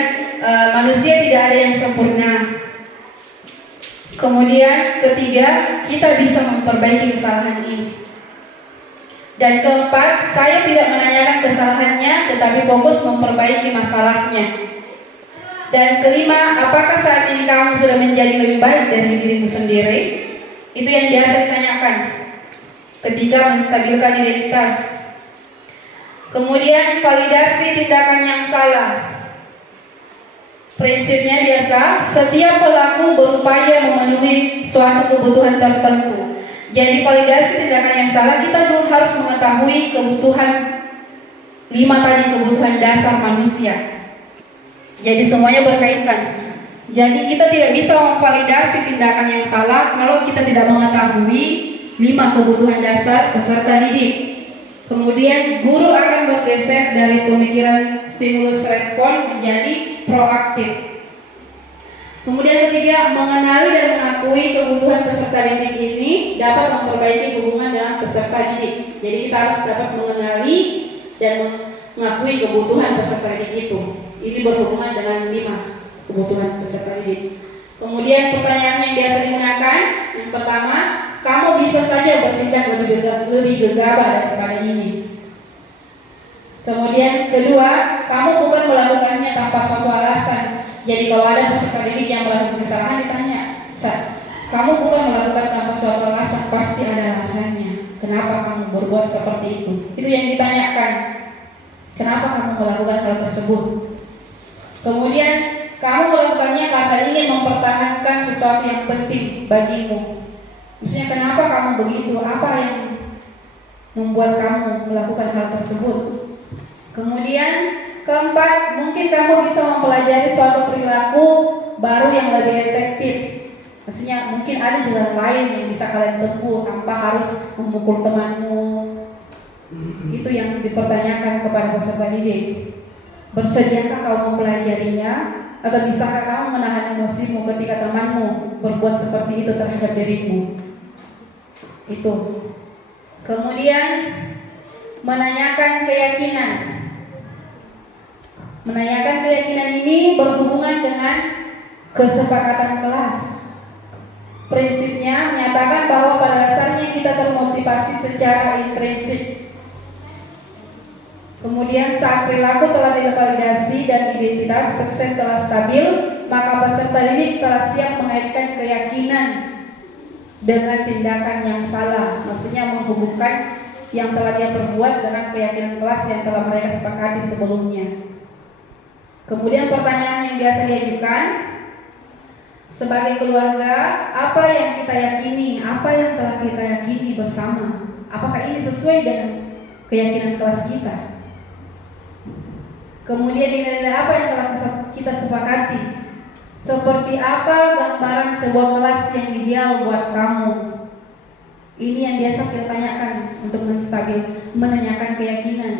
manusia tidak ada yang sempurna. Kemudian ketiga, kita bisa memperbaiki kesalahan ini. Dan keempat, saya tidak menanyakan kesalahannya, tetapi fokus memperbaiki masalahnya. Dan kelima, apakah saat ini kamu sudah menjadi lebih baik dari dirimu sendiri? Itu yang biasa ditanyakan ketika menstabilkan identitas. Kemudian validasi tindakan yang salah. Prinsipnya biasa, setiap pelaku berupaya memenuhi suatu kebutuhan tertentu. Jadi validasi tindakan yang salah, kita dulu harus mengetahui kebutuhan 5 tadi, kebutuhan dasar manusia. Jadi semuanya berkaitan. Jadi kita tidak bisa memvalidasi tindakan yang salah kalau kita tidak mengetahui 5 kebutuhan dasar peserta didik. Kemudian guru akan bergeser dari pemikiran stimulus respon menjadi proaktif. Kemudian ketiga, mengenali dan mengakui kebutuhan peserta didik ini dapat memperbaiki hubungan dengan peserta didik. Jadi kita harus dapat mengenali dan mengakui kebutuhan peserta didik itu. Ini berhubungan dengan 5 kebutuhan peserta didik. Kemudian pertanyaan yang biasa digunakan, yang pertama, kamu bisa saja bertindak lebih gegabah daripada ini. Kemudian kedua, kamu bukan melakukannya tanpa suatu alasan. Jadi kalau ada peserta didik yang melakukan kesalahan ditanya, kamu bukan melakukan tanpa suatu alasan, pasti ada alasannya. Kenapa kamu berbuat seperti itu? Itu yang ditanyakan. Kenapa kamu melakukan hal tersebut? Kemudian kamu melakukannya karena ingin mempertahankan sesuatu yang penting bagimu. Maksudnya kenapa kamu begitu? Apa yang membuat kamu melakukan hal tersebut? Kemudian keempat, mungkin kamu bisa mempelajari suatu perilaku baru yang lebih efektif. Maksudnya mungkin ada jalan lain yang bisa kalian tempuh tanpa harus memukul temanmu. Itu yang dipertanyakan kepada peserta didik. Bersediakah kamu mempelajarinya? Atau bisakah kamu menahan emosimu ketika temanmu berbuat seperti itu terhadap dirimu? Itu. Kemudian menanyakan keyakinan. Menanyakan keyakinan ini berhubungan dengan kesepakatan kelas. Prinsipnya menyatakan bahwa pada dasarnya kita termotivasi secara intrinsik. Kemudian saat perilaku telah divalidasi dan identitas sukses telah stabil, maka peserta didik telah siap mengaitkan keyakinan dengan tindakan yang salah. Maksudnya menghubungkan yang telah dia perbuat dengan keyakinan kelas yang telah mereka sepakati sebelumnya. Kemudian pertanyaan yang biasa diajukan, sebagai keluarga, apa yang kita yakini, apa yang telah kita yakini bersama? Apakah ini sesuai dengan keyakinan kelas kita? Kemudian nilai-nilai apa yang telah kita sepakati? Seperti apa gambaran sebuah kelas yang ideal buat kamu? Ini yang biasa kita tanyakan untuk menanyakan keyakinan.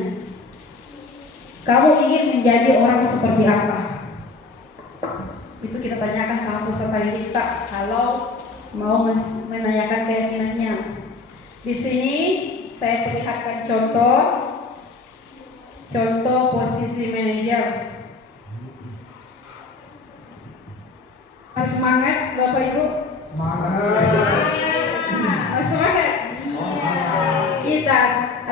Kamu ingin menjadi orang seperti apa? Itu kita tanyakan sama peserta didik kita kalau mau menanyakan keyakinannya. Di sini saya perlihatkan contoh posisi manajer. Semangat Bapak Ibu. Semangat. Kita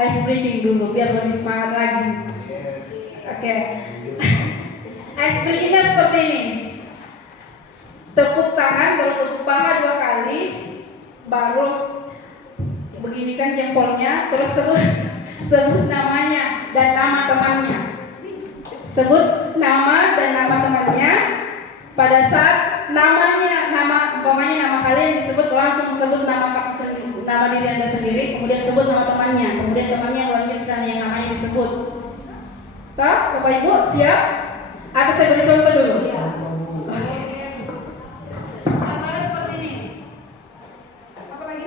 ice breaking dulu biar lebih semangat lagi. Oke. Ice breakingnya seperti ini. Tepuk tangan, baru tepuk paha 2 kali, baru beginikan jempolnya, terus sebut namanya dan nama temannya. Sebut nama dan nama temannya. Pada saat umpamanya nama kalian disebut, langsung sebut nama diri Anda sendiri, kemudian sebut nama temannya, kemudian temannya melanjutkan yang namanya disebut. Toh, Bapak Ibu siap? Atau saya beri contoh dulu? Iya. Gambarnya seperti ini. Apa lagi?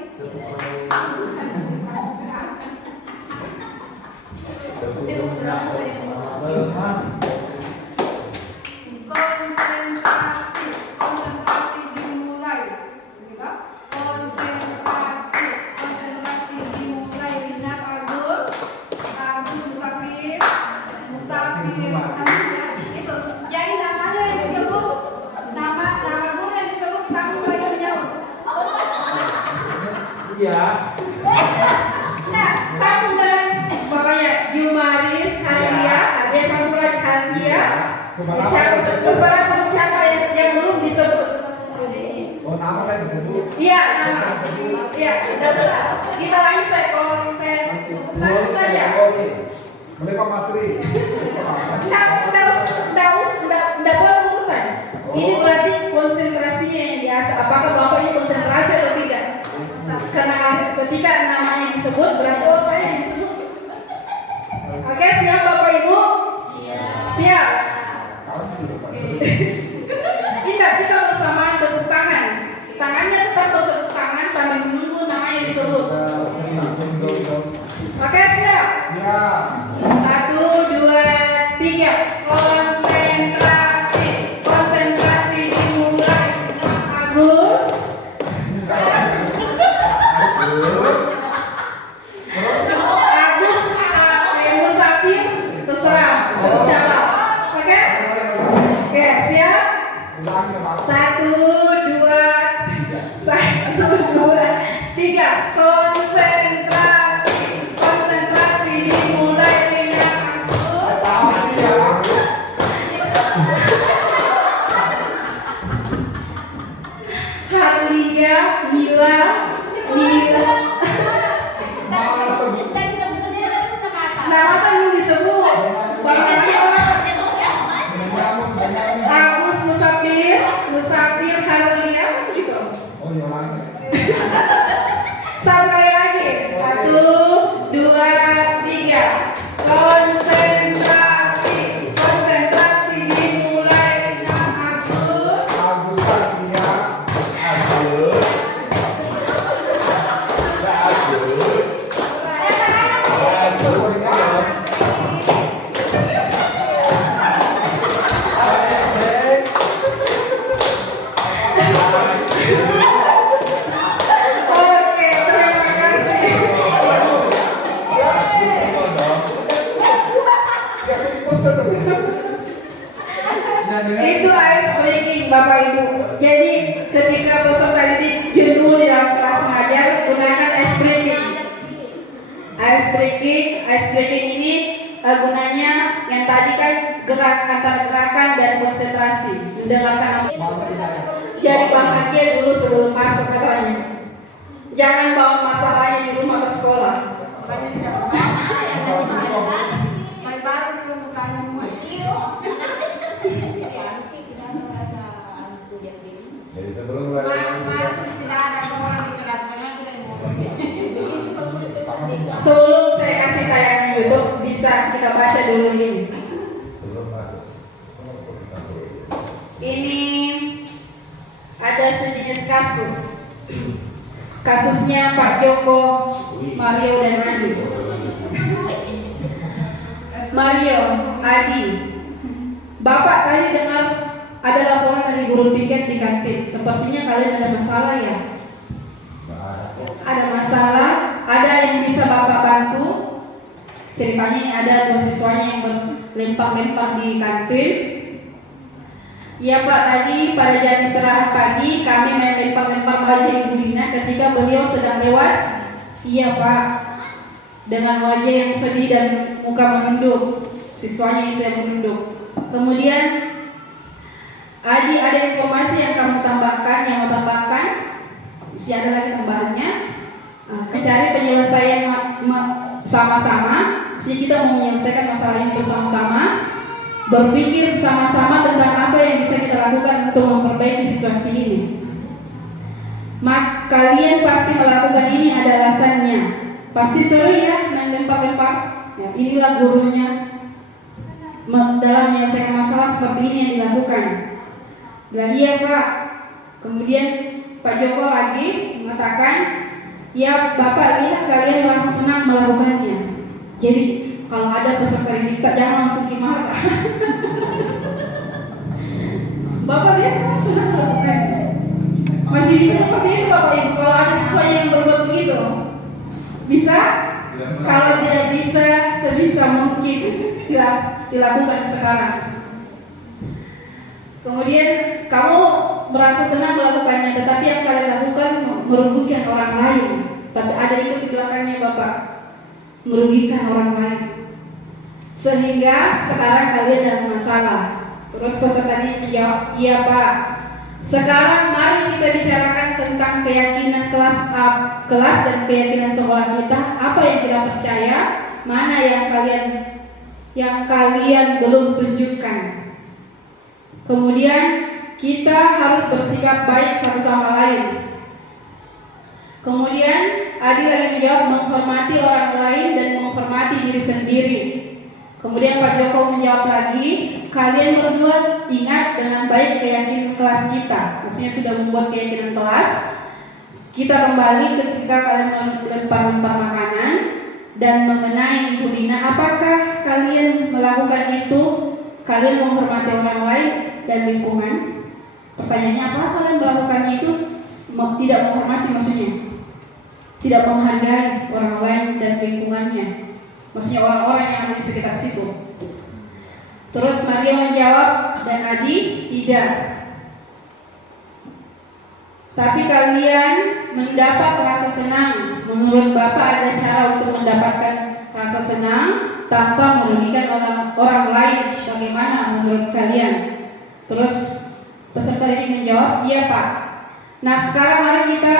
Konsentrasi dimulai. Konsentrasi dimulai. Ingat Agus Musafir. Itu. Jadi namanya yang disebut, nama guru yang disebut sama mereka menjawab. Iya. Nah, sambung dengan bapaknya Jumaris Handia, dia sambung lagi Handia. Terserah siapa yang belum disebut. Oh, nama saya disebut. Iya, nama. Iya, tidak usah. Kita lanjut saya tanya saja. Oke. Boleh Pak Masri. Tidak boleh urutan. Ini berarti konsentrasinya yang biasa. Apakah Bapak ini konsentrasi atau tidak? Karena ketika namanya disebut, berarti saya yang disebut. Oke, siap Bapak Ibu? Siap. Kita bersamaan tepuk tangan. Tangannya tetap bertepuk tangan sambil menunggu namanya disebut. Oke, siap. Siap. 1, 2, 3. Konsentrasi. Konsentrasi dimulai. Agus. Musafir. Terserah. Siapa? Oke? Oke, siap. 1, 2, 3. Konsentrasi. Konsentrasi dimulai dengan Agus. Harlia, Mila. Nama kan belum disebut. Agus, Musafir, Harlia, gitu. Oh, Yolanda. Satu kali lagi. 1, 2, 3. Konsentrasi. Konsentrasi dimulai dengan Agus. Agus Satria. Agus. Oke, terima kasih. Itu ice breaking Bapak Ibu. Jadi ketika peserta didik jenuh di dalam kelas mengajar, gunakan ice breaking. Ice breaking ini gunanya yang tadi kan gerak antara gerakan dan konsentrasi. Mendengarkan. Jadi bahagia dulu sebelum masuk katanya. Jangan bawa masalahnya di rumah ke sekolah. Jadi sebelum Sebelum saya kasih tayangan YouTube, bisa kita baca dulu ini. Ini ada sejenis kasus. Kasusnya Pak Joko, Mario dan Adi. Mario, Adi. Bapak tadi dengar ada laporan dari guru piket di kantin. Sepertinya kalian ada masalah ya? Ada masalah, ada yang bisa Bapak bantu. Ceritanya ini ada dua siswanya yang berlempar-lempar di kantin. Ya Pak, tadi pada jam istirahat pagi kami main lempar-lempar baju Ibu Dina ketika beliau sedang lewat. Iya Pak, dengan wajah yang sedih dan muka menunduk. Siswanya itu yang menunduk. Kemudian Adi, ada informasi yang kamu tambahkan, yang mau tambahkan? Masih ada lagi tambahannya. Mencari penyelesaian sama-sama. Jadi kita mau menyelesaikan masalah ini bersama-sama. Berpikir sama-sama tentang apa yang bisa kita lakukan untuk memperbaiki situasi ini. Kalian pasti melakukan ini ada alasannya. Pasti seru ya main lempar-lempar. Ya, inilah gurunya. Dalam menyelesaikan masalah seperti ini yang dilakukan. Dan iya Pak. Kemudian Pak Joko lagi mengatakan, ya Bapak lihat kalian merasa senang melakukannya. Jadi kalau ada peserta didik jangan langsung marah. Bapak lihat kamu senang melakukannya. Masih bisa seperti itu Bapak Ibu. Kalau ada siswa yang berbuat begitu, bisa? Kalau tidak bisa, sebisa mungkin dilakukan sekarang. Kemudian kamu merasa senang melakukannya, tetapi yang kalian lakukan merugikan orang lain. Tapi ada itu di belakangnya Bapak, merugikan orang lain. Sehingga sekarang kalian dalam masalah. Terus peserta didik menjawab, iya Pak. Sekarang mari kita bicarakan tentang keyakinan kelas dan keyakinan sekolah kita. Apa yang kita percaya, mana yang kalian belum tunjukkan. Kemudian kita harus bersikap baik satu sama lain. Kemudian Adi lagi menjawab, menghormati orang lain dan menghormati diri sendiri. Kemudian Pak Joko menjawab lagi, kalian berdua ingat dengan baik keyakinan kelas kita. Maksudnya sudah membuat keyakinan kelas. Kita kembali ketika kalian melempar makanan dan mengenai Ibu Dina, apakah kalian melakukan itu? Kalian menghormati orang lain dan lingkungan? Pertanyaannya, apa kalian melakukannya itu? Tidak menghormati maksudnya, tidak menghargai orang lain dan lingkungannya, maksudnya orang-orang yang ada di sekitar situ. Terus Maria menjawab dan Adi tidak. Tapi kalian mendapat rasa senang. Menurut Bapak ada cara untuk mendapatkan rasa senang tanpa merugikan orang lain. Bagaimana menurut kalian? Terus peserta ini menjawab, iya Pak. Nah sekarang mari kita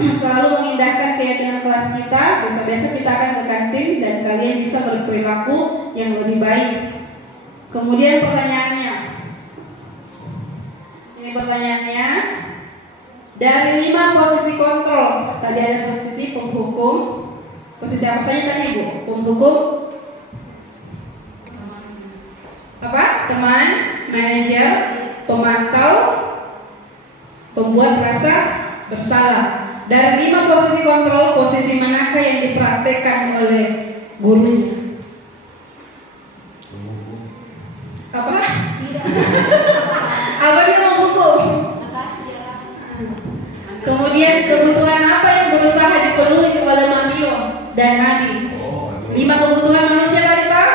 selalu mengindahkan keyakinan kelas kita. Besok-besok kita akan ke kantin dan kalian bisa berperilaku yang lebih baik. Kemudian pertanyaannya, ini pertanyaannya, dari 5 posisi kontrol, tadi ada posisi penghukum, posisi apa saja tadi Bu? Penghukum, apa? Teman, manajer, pemantau, pembuat rasa bersalah. Dari 5 posisi kontrol, posisi manakah yang dipraktekkan oleh gurunya? Apa? Apa dia mau hukum? Kemudian kebutuhan apa yang berusaha dipenuhi oleh Mario dan Adi? 5 kebutuhan manusia tadi Pak.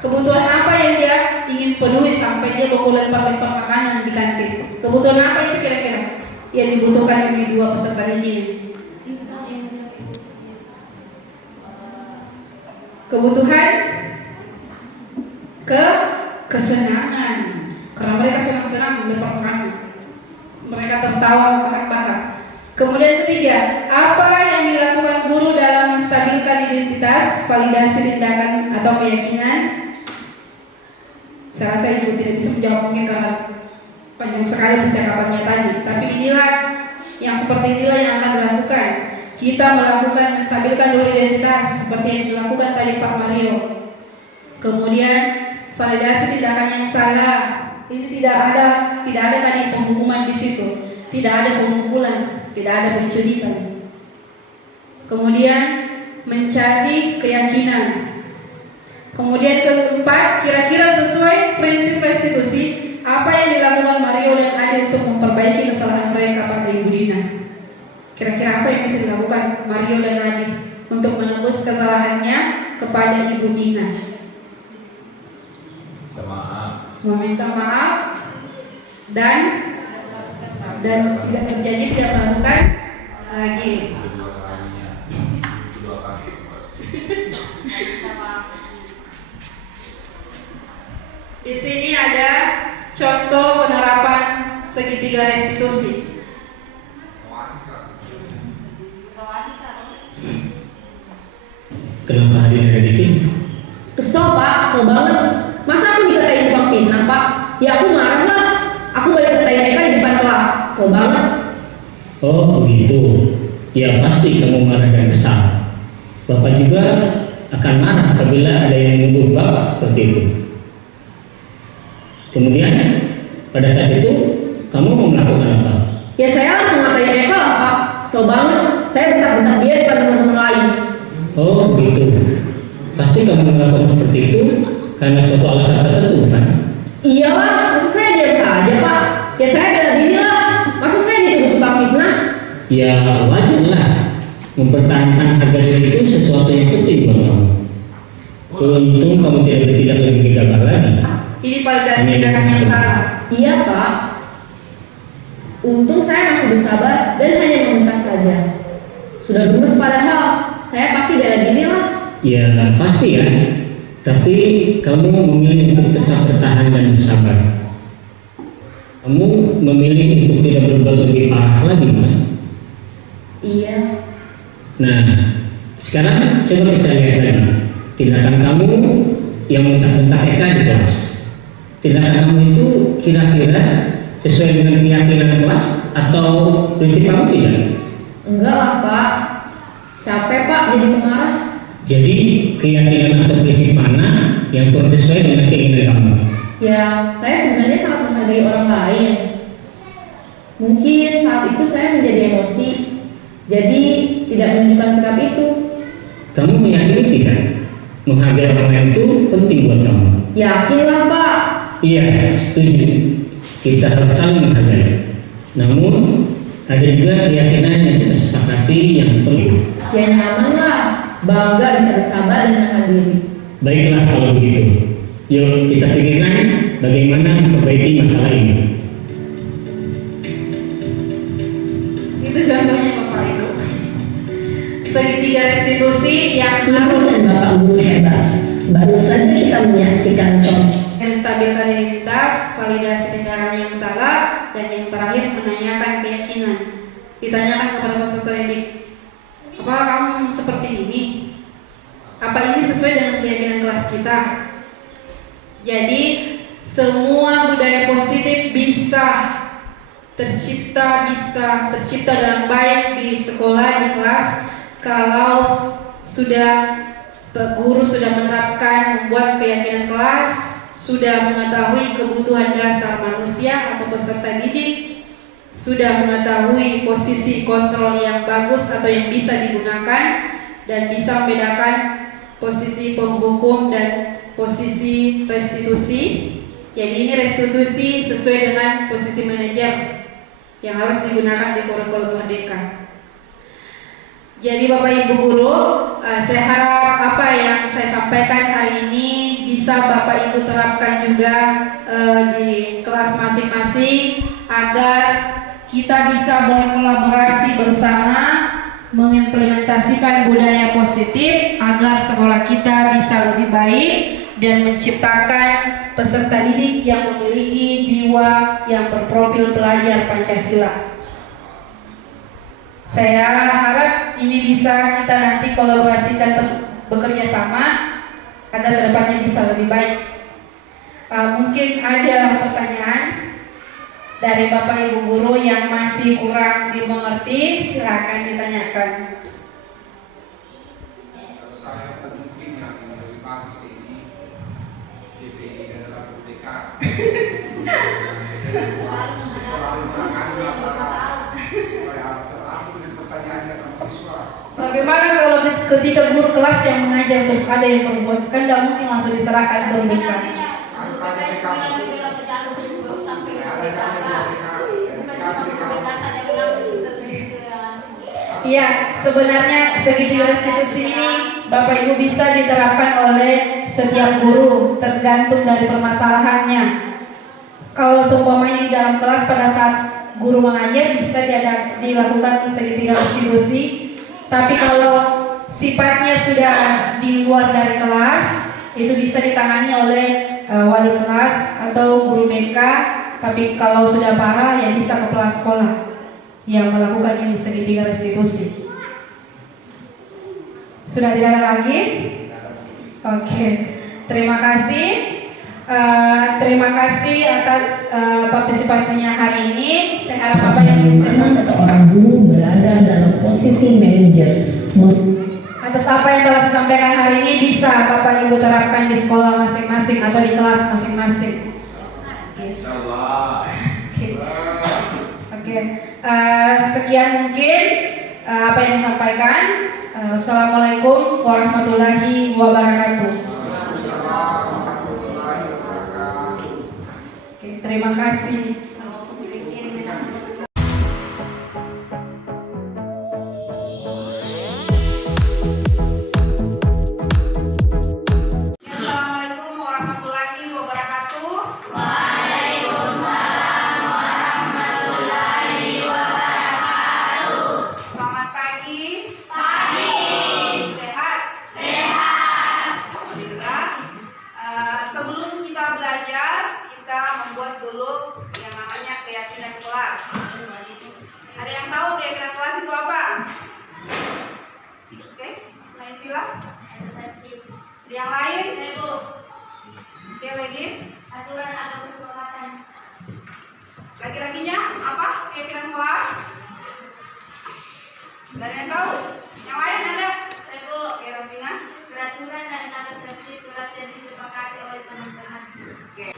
Kebutuhan apa yang dia ingin penuhi sampai dia baku lempar makanan di kantin? Kebutuhan apa itu kira-kira yang dibutuhkan di 2 peserta ini? Kebutuhan kesenangan, karena mereka senang-senang lempar makanan, mereka tertawa bahak-bahak. Kemudian ketiga, apa yang dilakukan guru dalam menstabilkan identitas, validasi tindakan atau keyakinan? Saya rasa Ibu tidak bisa menjawab mungkin karena panjang sekali percakapannya tadi. Tapi inilah yang seperti inilah yang akan dilakukan. Kita melakukan menstabilkan dulu identitas seperti yang dilakukan tadi Pak Mario. Kemudian validasi tindakan yang salah. Ini tidak ada tadi penghukuman di situ. Tidak ada pemukulan, tidak ada pencuritan. Kemudian mencari keyakinan. Kemudian keempat, kira-kira sesuai prinsip restitusi, apa yang dilakukan Mario dan Adi untuk memperbaiki kesalahan mereka pada Ibu Dina? Kira-kira apa yang bisa dilakukan Mario dan Adi untuk menebus kesalahannya kepada Ibu Dina? Meminta maaf dan tidak terjadi, tidak melakukan lagi. Di sini ada contoh penerapan segitiga restitusi. Kenapa hadir ada di sini? Kesel Pak, kesel banget. Masa aku dikatain tukang fitnah Pak? Ya aku marah lah. Aku balik katain Eka di depan kelas. Kesel banget. Oh begitu. Ya pasti kamu marah dan kesal. Bapak juga akan marah apabila ada yang menuduh Bapak seperti itu. Kemudian pada saat itu kamu mau melakukan apa? Ya saya langsung ngatain Eka lah Pak. Kesel banget. Saya bentak-bentak dia di depan teman-teman lain. Oh begitu. Pasti kamu melakukan seperti itu karena suatu alasan tertentu kan? Iya lah, masa saya diam saja Pak? Ya saya bela diri lah. Masa saya dituduh tukang fitnah? Ya wajar lah. Mempertahankan harga diri itu sesuatu yang penting buat kamu. Untung kamu tidak bertindak lebih gegabah lagi. Ini validasi tindakan yang salah. Iya Pak. Untung saya masih bersabar dan hanya meminta saja. Sudah gemes padahal. Saya pasti bela diri lah. Ya pasti ya. Tapi kamu memilih untuk tetap bertahan dan bersabar. Kamu memilih untuk tidak berbuat lebih parah lagi, kan? Iya. Nah, sekarang coba kita lihat lagi tindakan kamu yang mentak-mentak Eka di kelas. Tindakan kamu itu kira-kira sesuai dengan keyakinan kelas atau prinsip kamu tidak? Enggak lah Pak. Capek Pak jadi pemarah. Jadi keyakinan atau prinsip mana yang kurang sesuai dengan keinginan kamu? Ya, saya sebenarnya sangat menghargai orang lain. Mungkin saat itu saya menjadi emosi, jadi tidak menunjukkan sikap itu. Kamu meyakini tidak? Menghargai orang lain itu penting buat kamu. Yakinlah Pak. Iya, setuju. Kita harus saling menghargai. Namun ada juga keyakinan yang kita sepakati yang perlu. Ya nyaman lah, bangga bisa bersabar dan menahan diri. Baiklah kalau begitu. Yuk kita pikirkan bagaimana memperbaiki masalah ini. Itu contohnya Bapak Ibu. Segitiga restitusi yang harus Dan Bapak Guru hebat. Baru saja kita menyaksikan contoh. menstabilkan identitas, validasi tindakan yang salah, dan yang terakhir menanyakan keyakinan. Ditanyakan kepada peserta didik, apakah kamu seperti ini? Apa ini sesuai dengan keyakinan kelas kita? Jadi semua budaya positif bisa tercipta dengan baik di sekolah, di kelas, kalau sudah guru sudah menerapkan membuat keyakinan kelas, sudah mengetahui kebutuhan dasar manusia atau peserta didik, sudah mengetahui posisi kontrol yang bagus atau yang bisa digunakan, dan bisa membedakan posisi penghukum dan posisi restitusi. Jadi ini restitusi sesuai dengan posisi manajer yang harus digunakan di kurikulum Merdeka. Jadi Bapak Ibu Guru, saya harap apa yang saya sampaikan hari ini bisa Bapak Ibu terapkan juga di kelas masing-masing agar kita bisa berkolaborasi bersama mengimplementasikan budaya positif agar sekolah kita bisa lebih baik dan menciptakan peserta didik yang memiliki jiwa yang berprofil belajar Pancasila. Saya harap ini bisa kita nanti kolaborasikan bekerja sama agar kedepannya bisa lebih baik. Mungkin ada pertanyaan dari Bapak Ibu Guru yang masih kurang dimengerti, silakan ditanyakan. Saya mungkin yang lebih bagus ini JPI adalah Merdeka. Bagaimana kalau ketika guru kelas yang mengajar terus ada yang berbuat, kan tidak mungkin langsung diserahkan ke mereka. Iya, sebenarnya segitiga restitusi ini Bapak Ibu bisa diterapkan oleh setiap guru tergantung dari permasalahannya. Kalau seumpamanya di dalam kelas pada saat guru mengajar bisa dilakukan segitiga restitusi. Tapi kalau sifatnya sudah di luar dari kelas, itu bisa ditangani oleh wali kelas atau guru BK. Tapi kalau sudah parah, ya bisa kepala sekolah yang melakukan ini segitiga restitusi. Sudah tidak ada lagi? Oke. Terima kasih. Terima kasih atas partisipasinya hari ini. Saya harap apa yang bisa Bagaimana seorang guru berada dalam posisi manajer. atas apa yang telah saya sampaikan hari ini bisa Bapak Ibu terapkan di sekolah masing-masing atau di kelas masing-masing. Oke. Sekian mungkin apa yang disampaikan. Assalamualaikum warahmatullahi wabarakatuh. Oke, terima kasih. Assalamualaikum warahmatullahi wabarakatuh. Selamat pagi. Sehat. Alhamdulillah. yang namanya keyakinan kelas. Ada yang tahu keyakinan kelas itu apa? Oke, nah istilah? Yang lain? Oke, ladies. Aturan atau kesepakatan. Laki-lakinya apa keyakinan kelas? Ada yang tahu? Yang lain ada? Oke, Rampina. Peraturan dan tata tertib kelas yang disepakati oleh teman-teman. Oke.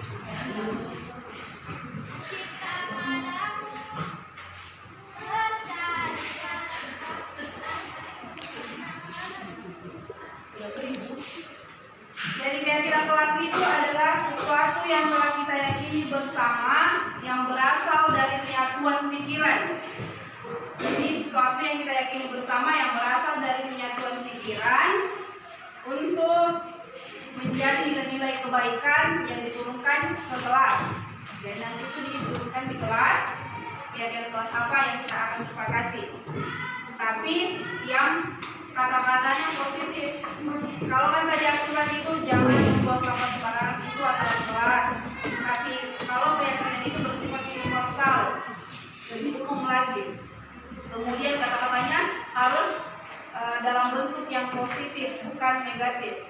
Jadi keyakinan kelas itu adalah sesuatu yang telah kita yakini bersama yang berasal dari penyatuan pikiran. Jadi sesuatu yang kita yakini bersama yang berasal dari penyatuan pikiran untuk menjadi nilai-nilai kebaikan yang diturunkan ke kelas. Dan nanti itu diturunkan di kelas, keyakinan kelas apa yang kita akan sepakati. Tapi yang kata-katanya positif. Kalau kan tadi aturan itu jangan membuang sampah sembarangan, itu aturan kelas. Tapi kalau keyakinan itu bersifat universal, lebih umum lagi. Kemudian kata-katanya harus dalam bentuk yang positif, bukan negatif.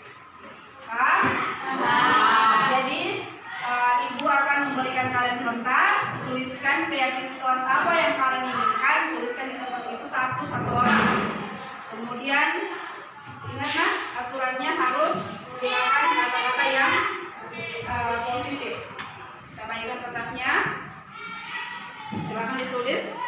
Paham? Jadi ibu akan memberikan kalian kertas, tuliskan keyakinan kelas apa yang kalian inginkan, tuliskan di kertas itu satu orang. Kemudian ingatlah aturannya harus menggunakan kata-kata yang positif. Saya ingat kertasnya, silakan ditulis.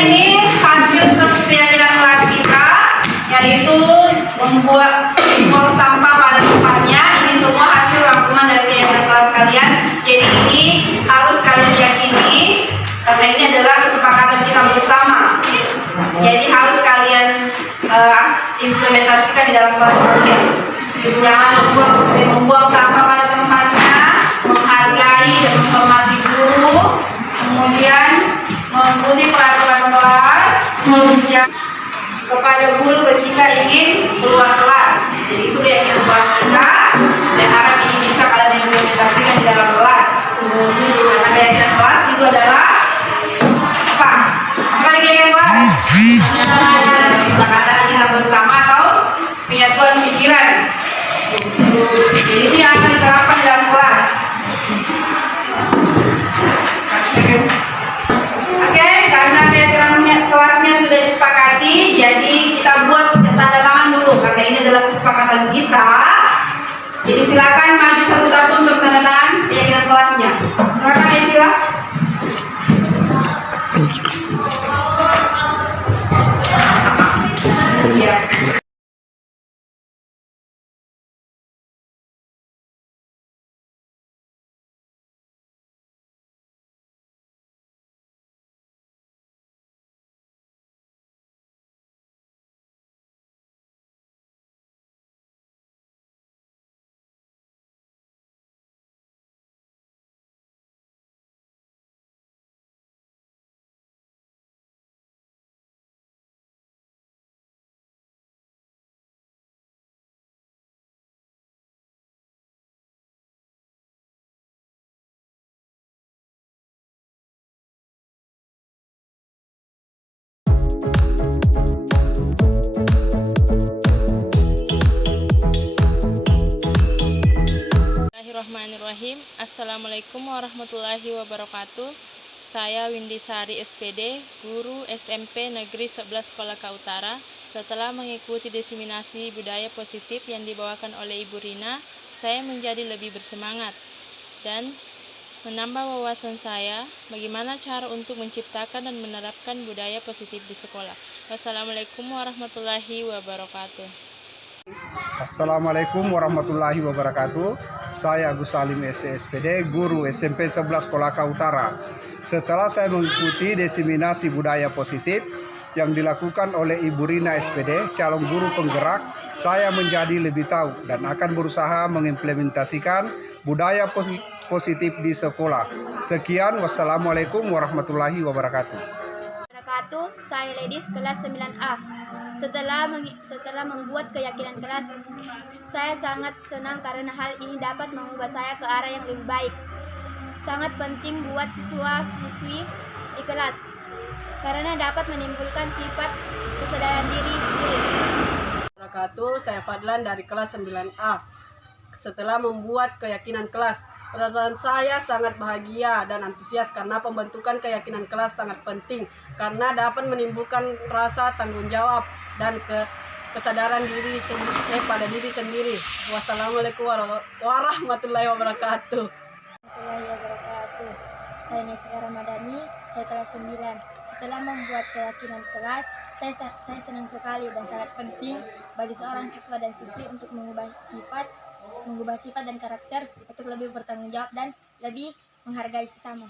Ini hasil keyakinan kelas kita, yaitu membuang sampah pada tempatnya. Ini semua hasil rangkuman dari keyakinan kelas kalian. Jadi ini harus kalian yakini karena ini adalah kesepakatan kita bersama. Jadi harus kalian implementasikan di dalam kelas kalian. Jangan membuang sampah pada tempatnya, menghargai dan menghormati guru, kemudian mengikuti peraturan kelas, kepada guru ketika ingin keluar kelas. Jadi itu keyakinan kelas kita. Saya harap ini bisa kalian implementasikan di dalam kelas. Karena keyakinan kelas itu adalah apa? Apa keyakinan kelas? Kesepakatan kita bersama atau penyatuan pikiran. Jadi itu yang akan diterapkan di dalam kelas. Karena keyakinan kelasnya sudah disepakati, jadi kita buat tanda tangan dulu karena ini adalah kesepakatan kita. Jadi silakan maju satu-satu untuk tanda tangan keyakinan kelasnya. Silakan ya sila. Ya. Bismillahirrahmanirrahim. Assalamualaikum warahmatullahi wabarakatuh. Saya Windy Sari SPD, guru SMP Negeri 11 Kolaka Utara. Setelah mengikuti diseminasi budaya positif yang dibawakan oleh Ibu Rina, saya menjadi lebih bersemangat dan menambah wawasan saya bagaimana cara untuk menciptakan dan menerapkan budaya positif di sekolah. Wassalamualaikum warahmatullahi wabarakatuh. Assalamualaikum warahmatullahi wabarakatuh. Saya Agus Salim SSPD, guru SMP 11 Kolaka Utara. Setelah saya mengikuti diseminasi budaya positif yang dilakukan oleh Ibu Rina SPD, calon guru penggerak, saya menjadi lebih tahu dan akan berusaha mengimplementasikan budaya positif di sekolah. Sekian, wassalamualaikum warahmatullahi wabarakatuh. Saya Ledis kelas 9A. Setelah membuat keyakinan kelas, saya sangat senang karena hal ini dapat mengubah saya ke arah yang lebih baik. Sangat penting buat siswa-siswi di kelas karena dapat menimbulkan sifat kesadaran diri. Saya Fadlan dari kelas 9A. Setelah membuat keyakinan kelas, perasaan saya sangat bahagia dan antusias karena pembentukan keyakinan kelas sangat penting karena dapat menimbulkan rasa tanggung jawab dan kesadaran diri pada diri sendiri. Wassalamualaikum warahmatullahi wabarakatuh. Saya Nesra Ramadhani, saya kelas 9. Setelah membuat keyakinan kelas, saya senang sekali dan sangat penting bagi seorang siswa dan siswi untuk mengubah sifat dan karakter untuk lebih bertanggung jawab dan lebih menghargai sesama.